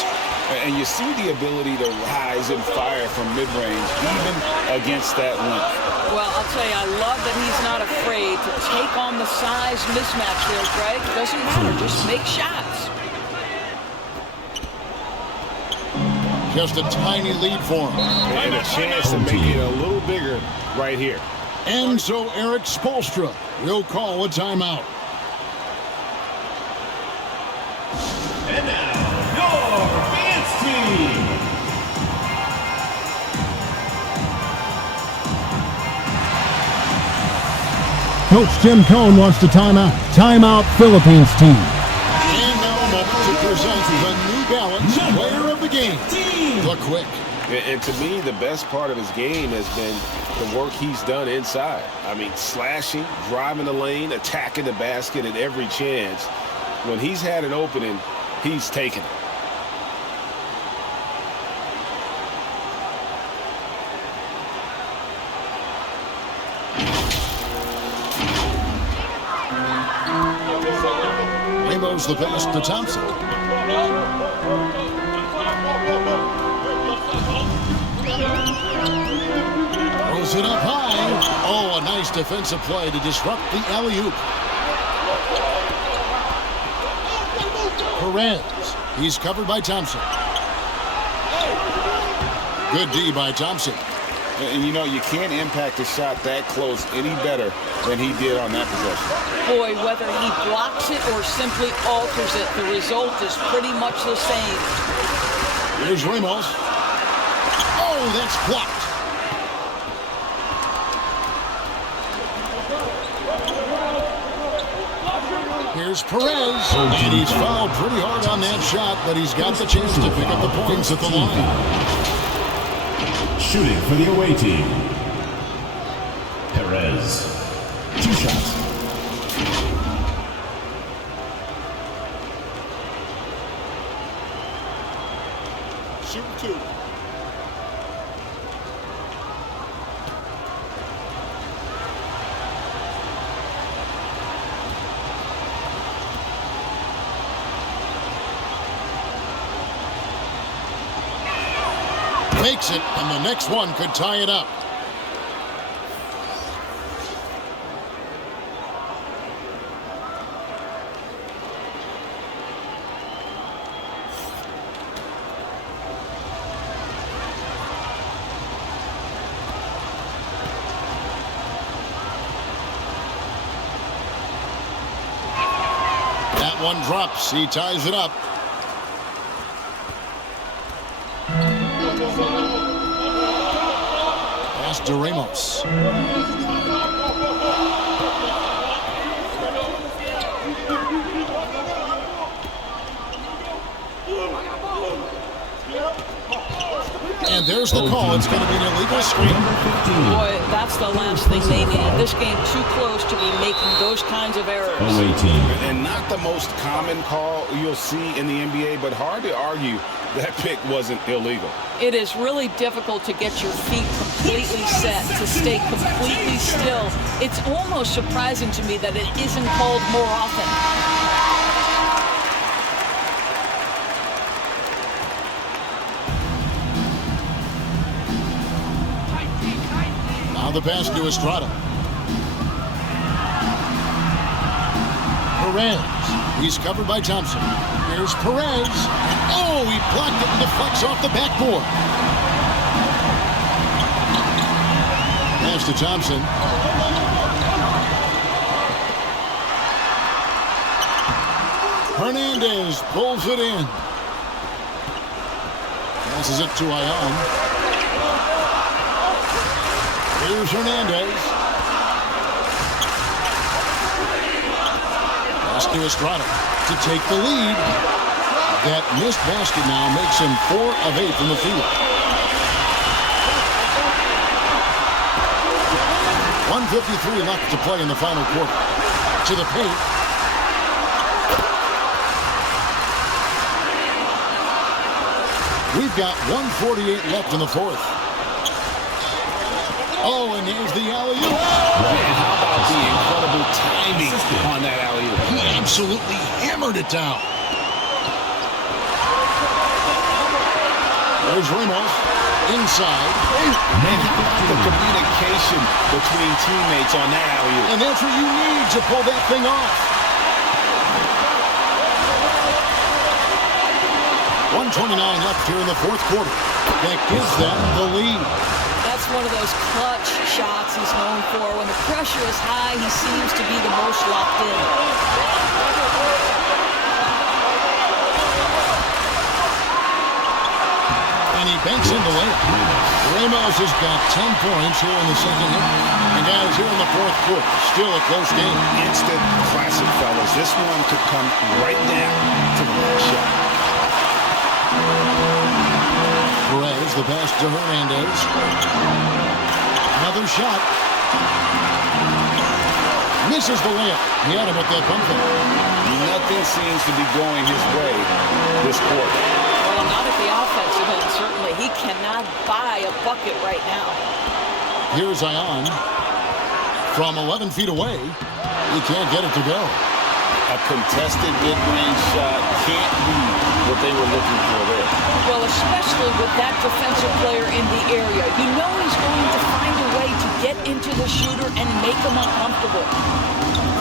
And you see the ability to rise and fire from mid-range, even against that length. Well, I'll tell you, I love that he's not afraid to take on the size mismatch there, Greg. Doesn't matter, just make shots. Just a tiny lead for him. And a chance to make it a little bigger right here. And so Eric Spoelstra will call a timeout. And now, your advance team. Coach Jim Cohn wants to timeout. Timeout, Philippines team. And now a moment to present the New Balance player of the game. The Quick. And to me, the best part of his game has been the work he's done inside. I mean, slashing, driving the lane, attacking the basket at every chance. When he's had an opening, he's taken it. Ramos the pass to Thompson. Throws it up high. Oh, a nice defensive play to disrupt the alley-oop. Perez. He's covered by Thompson. Good D by Thompson. And you know, you can't impact a shot that close any better than he did on that possession. Boy, whether he blocks it or simply alters it, the result is pretty much the same. Here's Ramos. Oh, that's blocked. Here's Perez, and he's fouled pretty hard on that shot, but he's got the chance to pick up the points at the line. Shooting for the away team, Perez. 2 shots. Shoot 2. Makes it, and the next one could tie it up. That one drops. He ties it up. Pass to Ramos. And there's the call. It's going to be an illegal screen. Boy, that's the last thing they need. This game too close to be making those kinds of errors. Away team. And not the most common call you'll see in the NBA, but hard to argue that pick wasn't illegal. It is really difficult to get your feet completely set, to stay completely still. It's almost surprising to me that it isn't called more often. Now the pass to Estrada. Perez. He's covered by Thompson. Here's Perez. Oh, he blocked it and deflects off the backboard. Pass to Thompson. Hernandez pulls it in. Passes it to Ion. Here's Hernandez. Pass to Estrada to take the lead. That missed basket now makes him 4 of 8 from the field. 1:53 left to play in the final quarter. To the paint. We've got 1:48 left in the fourth. Oh, and there's the alley-oop. And how about the incredible timing on that alley-oop? He absolutely hammered it down. There's Ramos inside. And how about the communication between teammates on that alley-oop? And that's what you need to pull that thing off. 1:29 left here in the fourth quarter. That gives them the lead. That's one of those clutch shots he's known for. When the pressure is high, he seems to be the most locked in. And he banks in the layup. Ramos has got 10 points here in the second half. And guys, here in the fourth quarter, still a close game. Instant classic, fellas. This one could come right down to the last shot. Perez, the pass to Hernandez. Another shot. Misses the layup. He had him with that pump fake. Nothing seems to be going his way this quarter. Well, not at the offensive end, certainly. He cannot buy a bucket right now. Here's Ion. From 11 feet away, he can't get it to go. A contested mid-range shot can't be what they were looking for there. Well, especially with that defensive player in the area. You know he's going to find a way to get into the shooter and make him uncomfortable.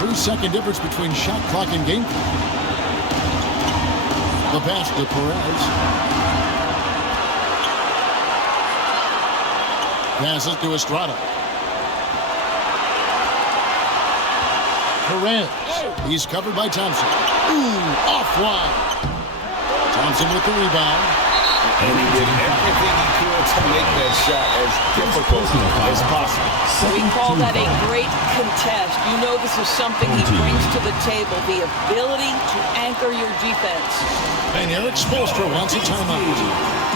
3-second difference between shot clock and game clock. The pass to Perez. Passes to Estrada. Perez. He's covered by Thompson. Ooh, off wide. Thompson with the rebound. And he did everything he could to make that shot as difficult as possible. We call that a great contest. You know this is something he brings to the table, the ability to anchor your defense. And Eric Spoelstra wants a timeout.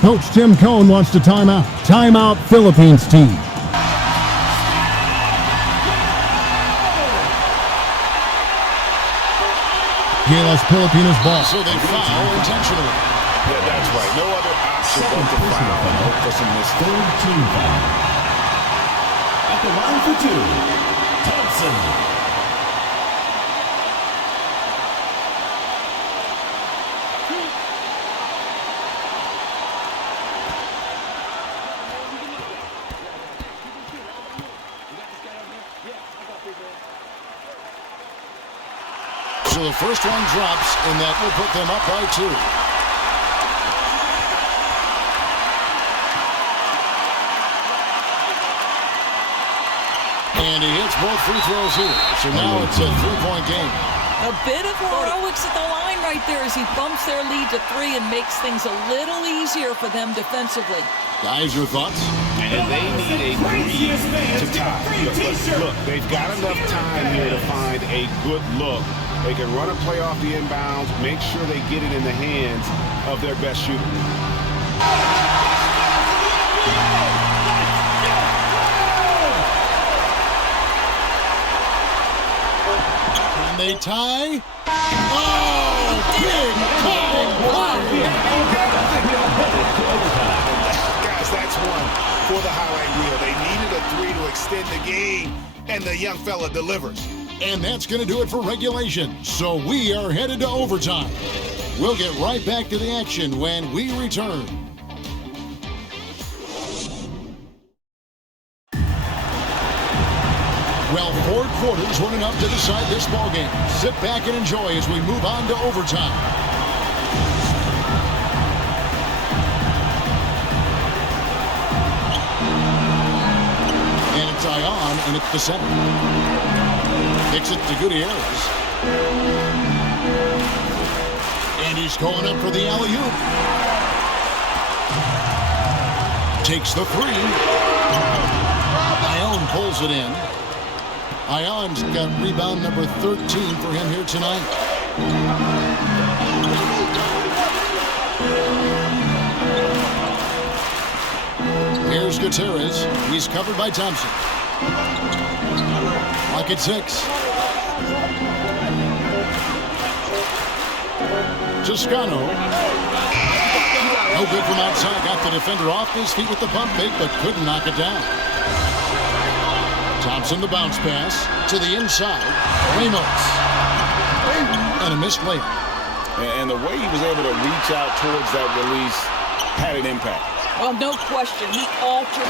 Coach Tim Cohn wants to timeout. Timeout, Philippines team. GILAS Pilipinas ball. So they foul intentionally. Yeah, that's right. No other option but to foul and hope for some mistakes. Third team foul. At the line for two, Thompson. So the first one drops, and that will put them up by 2. And he hits both free throws here. So now it's a 3-point game. A bit of heroics at the line right there as he bumps their lead to 3 and makes things a little easier for them defensively. Guys, your thoughts? And they need a 3 to tie. Look, they've got enough time here to find a good look. They can run a play off the inbounds, make sure they get it in the hands of their best shooter. Can they tie? Oh, big call! Guys, that's one for the highlight reel. They needed a 3 to extend the game, and the young fella delivers. And that's going to do it for regulation. So we are headed to overtime. We'll get right back to the action when we return. Well, 4 quarters weren't enough to decide this ballgame. Sit back and enjoy as we move on to overtime. And it's Ion, and it's the center. Kicks it to Gutierrez. And he's going up for the alley-oop. Takes the 3. Ion pulls it in. Ion's got rebound number 13 for him here tonight. Here's Gutierrez. He's covered by Thompson. Lock at 6. Toscano. No good from outside. Got the defender off his feet with the pump fake, but couldn't knock it down. Thompson, the bounce pass to the inside. Ramos. And a missed layup. And the way he was able to reach out towards that release had an impact. Well, no question. He altered.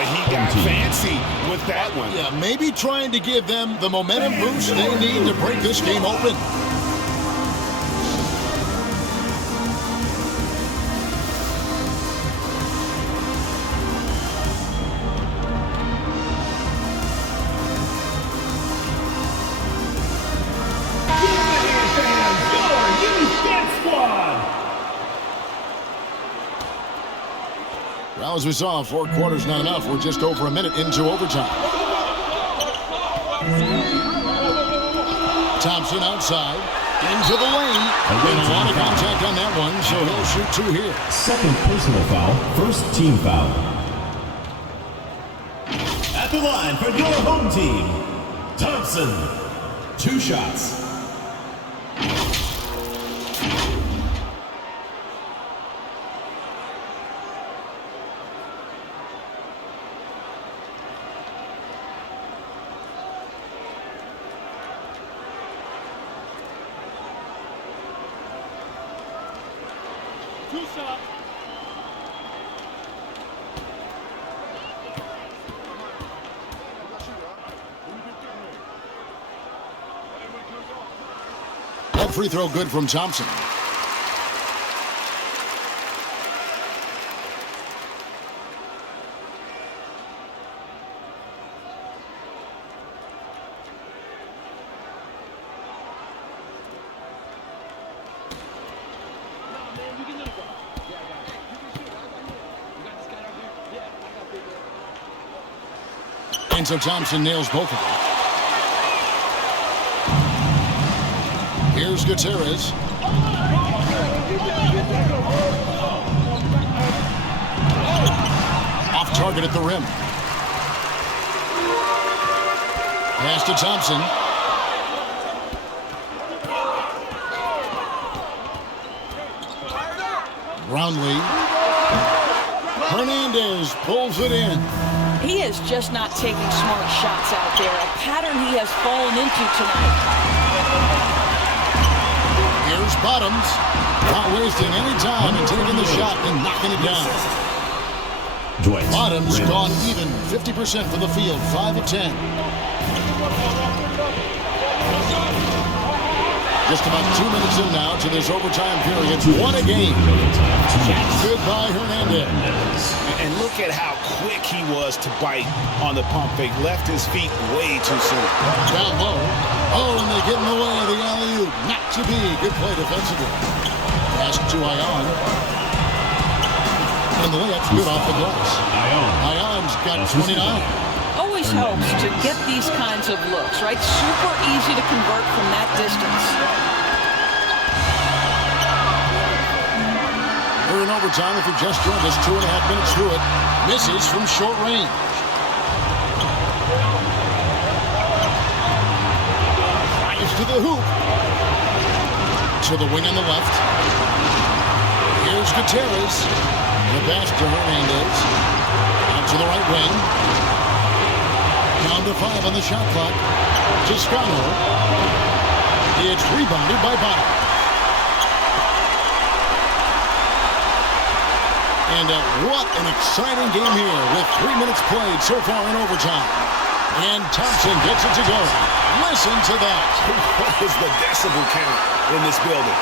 He got fancy with that one. Yeah, maybe trying to give them the momentum boost they need to break this game open. Well, as we saw, 4 quarters not enough. We're just over a minute into overtime. Thompson outside, into the lane. And a lot of contact on that one, so he'll shoot 2 here. Second personal foul, first team foul. At the line for your home team, Thompson. 2 shots. That free throw good from Thompson. And so Thompson nails both of them. Here's Gutierrez. Off target at the rim. Pass to Thompson. Brownlee. Hernandez pulls it in. He is just not taking smart shots out there, a pattern he has fallen into tonight. Here's Bottoms, not wasting any time and taking the shot and knocking it down. Bottoms gone even, 50% from the field, 5 of 10. Just about 2 minutes in now to this overtime period. What a game. Good by Hernandez. And look at how quick he was to bite on the pump fake. Left his feet way too soon. Down low. Oh, and they get in the way of the alley-oop. Not to be. Good play defensively. Pass to Ion. And the layup's good off the glass. Ion's got 29. Always helps to get these kinds of looks, right? Super easy to convert from that distance. We're in overtime. If you just joined us, 2.5 minutes through it. Misses from short range. Drives to the hoop. To the wing on the left. Here's Gutierrez. The pass to Hernandez. Out to the right wing. Down to 5 on the shot clock. Toscano. It's rebounded by Bottom. And what an exciting game here with 3 minutes played so far in overtime. And Thompson gets it to go. Listen to that. What is the decibel count in this building?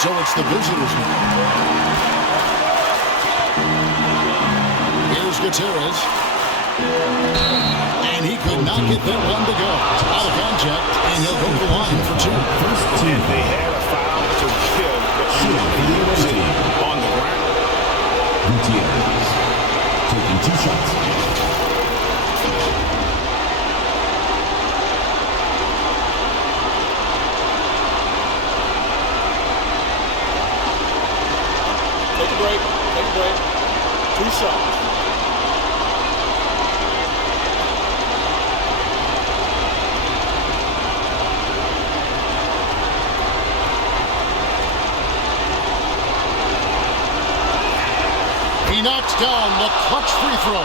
So it's the visitors now. Here's Gutierrez. And he could not get that one to go. Out of contact, and he'll go to the line for 2. And they had a foul to kill, but he on the ground. Gutierrez taking 2 shots. Take a break. Take a break. 2 shots. He knocks down the clutch free throw.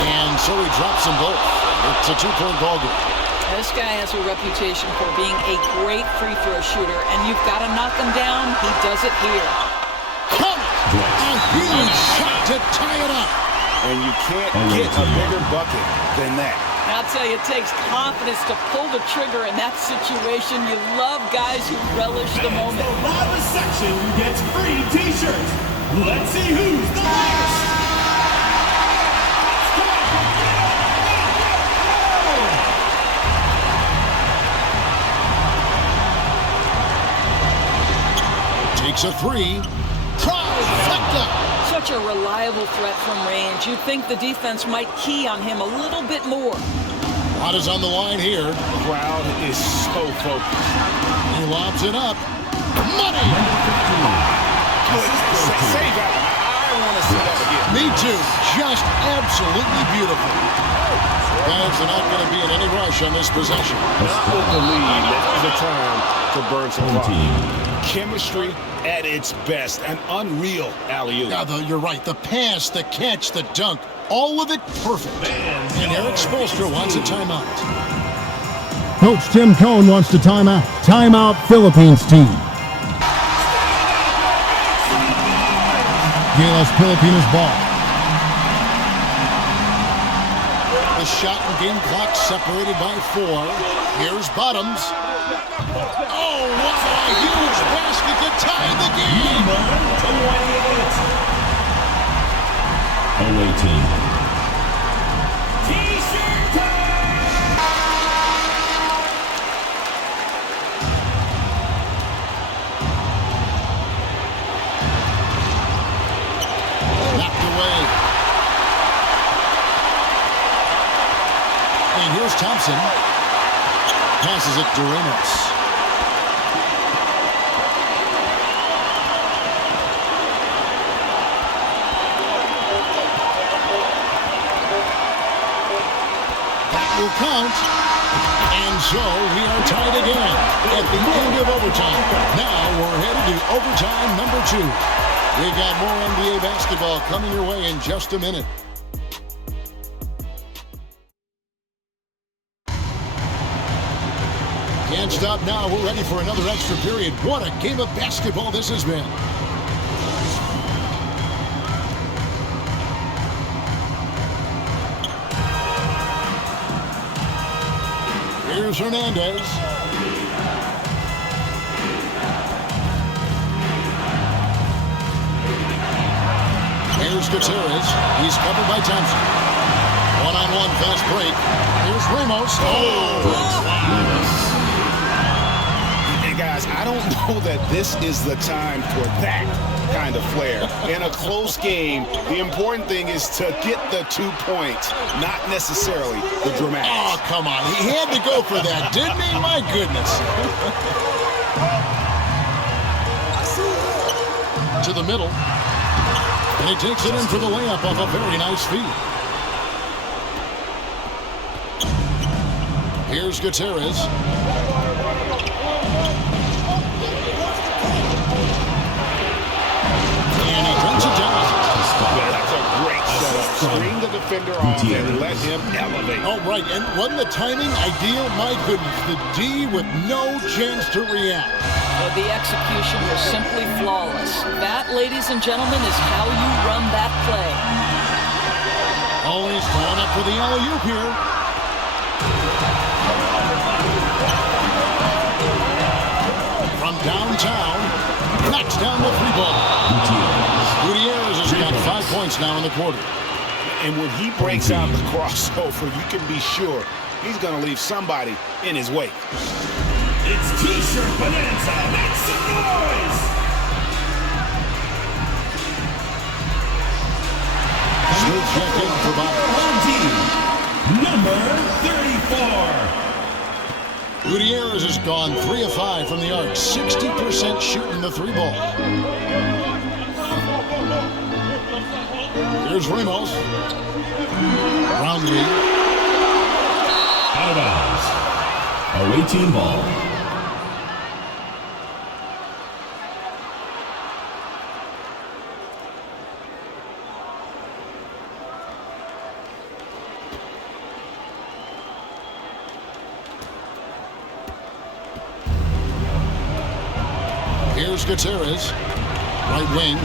And so he drops them both. It's a 2-point ball game. This guy has a reputation for being a great free throw shooter, and you've got to knock him down. He does it here. Come on! A huge shot to tie it up. And you can't get a bigger bucket than that. And I'll tell you, it takes confidence to pull the trigger in that situation. You love guys who relish the moment. The loudest section gets free t-shirts. Let's see who's the loudest. Takes a three. Trifecta. Such a reliable threat from range. You'd think the defense might key on him a little bit more. What is on the line here? Crowd is so focused. He lobs it up. Money! Save out. I want to see that again. Me too. Just absolutely beautiful. Fans are not going to be in any rush on this possession. Not with the lead. That is a time to burn some fire. Chemistry at its best. An unreal alley-oop. Yeah, you're right. The pass, the catch, the dunk, all of it perfect. And Eric Spoelstra wants a timeout. Coach Tim Cohn wants to timeout. Timeout, Philippines team. GILAS Pilipinas ball. The shot and game clock separated by 4. Here's Bottoms. Oh, what a huge basket to tie the game! Away team. Knocked away. And here's Thompson. Passes it to Ramos. Will count, and so we are tied again at the end of overtime. Now we're headed to overtime number 2. We've got more NBA basketball coming your way in just a minute. Can't stop now. We're ready for another extra period. What a game of basketball this has been. Here's Hernandez. Here's Gutierrez. He's covered by Thompson. One-on-one fast break. Here's Ramos. Hey, guys, I don't know that this is the time for that kind of flair. In a close game, the important thing is to get the 2 points, not necessarily the dramatics. Oh, come on. He had to go for that, didn't he? My goodness. To the middle. And he takes it in for the layup off a very nice feed. Here's Gutierrez. And he brings it down. That's a great setup. Screen the defender off and let him elevate. Oh, right. And wasn't the timing ideal? My goodness. The D with no chance to react. Well, the execution was simply flawless. That, ladies and gentlemen, is how you run that play. Oh, he's going up for the alley-oop here. From downtown, knocks down the 3-ball. Gutierrez has got 5 points now in the quarter. And when he breaks out the crossover, you can be sure he's going to leave somebody in his wake. It's T-shirt Bonanza. Make some noise! Smooth check in for Home team, number 34. Gutierrez has gone 3 of 5 from the arc, 60% shooting the 3-ball. Here's Ramos. Roundly. Out of bounds. Away team ball. Here's Gutierrez, right wing.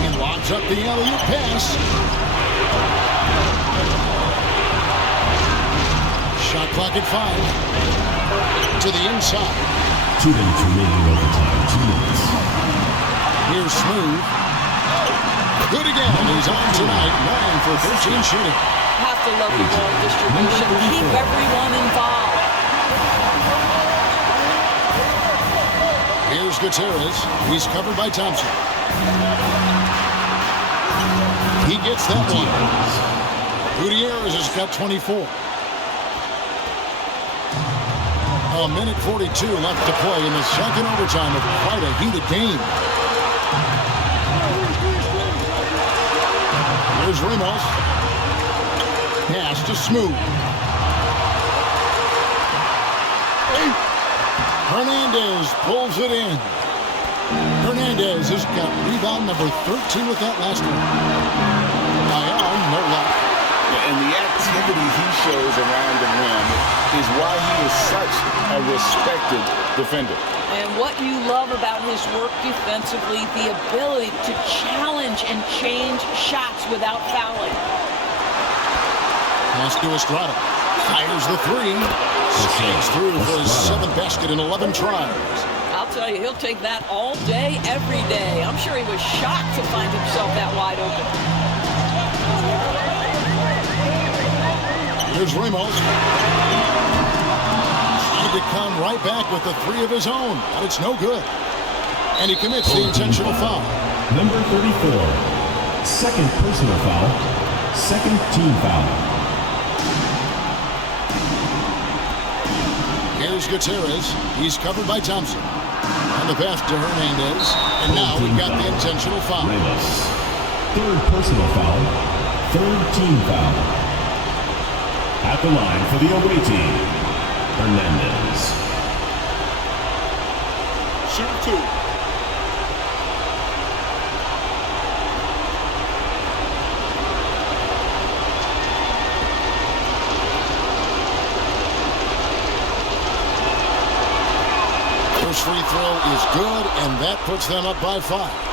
He locks Gives up the alley-oop pass. Shot clock at 5. To the inside. 2 minutes remaining overtime. 2 minutes. Here's Smooth. Good again. He's on tonight. 9 for 13 shooting. Have to love the ball distribution. Keep everyone involved. Here's Gutierrez. He's covered by Thompson. He gets that one. Gutierrez has got 24. A minute 42 left to play in the second overtime of quite a heated game. Here's Ramos. Pass to Smooth. Hernandez pulls it in. Hernandez has got rebound number 13 with that last one. Dion, no luck. And the activity he shows around the rim is why he is such a respected defender. And what you love about his work defensively, the ability to challenge and change shots without fouling. Pass to Estrada. Fires the 3. Skates through for his 7th basket in 11 tries. I'll tell you, he'll take that all day, every day. I'm sure he was shocked to find himself that wide open. Here's Ramos. Trying to come right back with the 3 of his own, but it's no good. And he commits the intentional foul. Number 34. Second personal foul. Second team foul. Here's Gutierrez. He's covered by Thompson. And the pass to Hernandez. And now we've got the intentional foul. Ramos. Third personal foul. Third team foul. At the line for the away team, Hernandez. Shoot 2. First free throw is good, and that puts them up by 5.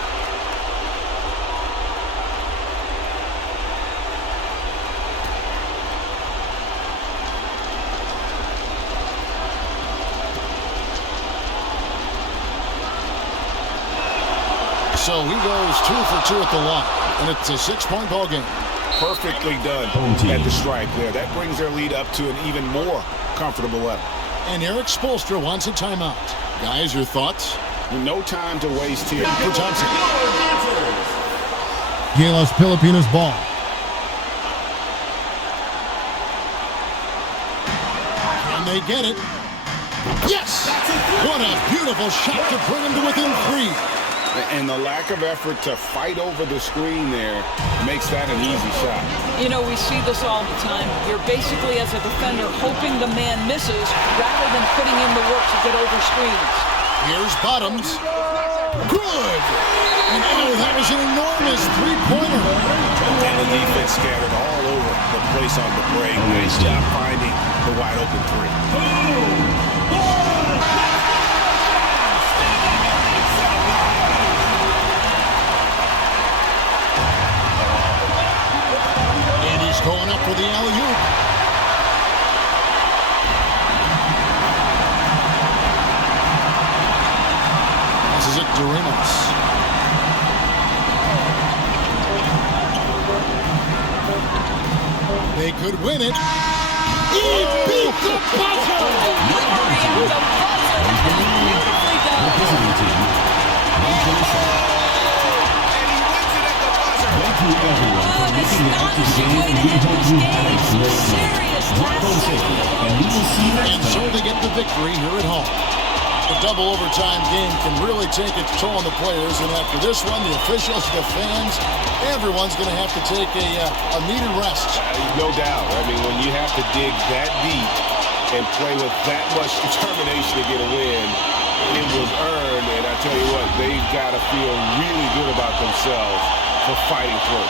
So he goes 2 for 2 at the line, and it's a 6-point ball game. Perfectly done at the stripe there. That brings their lead up to an even more comfortable level. And Eric Spoelstra wants a timeout. Guys, your thoughts? No time to waste here. For Thompson. GILAS Pilipinas ball. Can they get it? Yes! What a beautiful shot to bring him to within 3. And the lack of effort to fight over the screen there makes that an easy shot. You know, we see this all the time. You're basically, as a defender, hoping the man misses rather than putting in the work to get over screens. Here's Bottoms. Good! And oh, that was an enormous 3-pointer. And the defense scattered all over the place on the break. Nice job finding the wide open 3. Going up for the alley-oop. This is it, Dorinos. They could win it. He beat the buzzer! Thank you everyone for making it out to the game, and we hope you had a great night. Drive home safely, and we will see you next time. And so they get the victory here at home. The double overtime game can really take its toll on the players, and after this one, the officials, the fans, everyone's going to have to take a needed rest. No doubt. I mean, when you have to dig that deep and play with that much determination to get a win, it was earned, and I tell you what, they've got to feel really good about themselves for fighting through.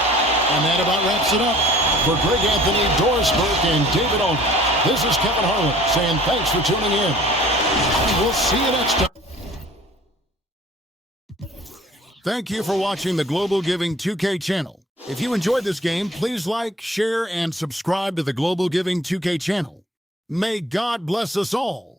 And that about wraps it up. For Greg Anthony, Doris Burke, and David Owen, this is Kevin Harlan saying thanks for tuning in. And we'll see you next time. Thank you for watching the Global Giving 2K channel. If you enjoyed this game, please like, share, and subscribe to the Global Giving 2K channel. May God bless us all.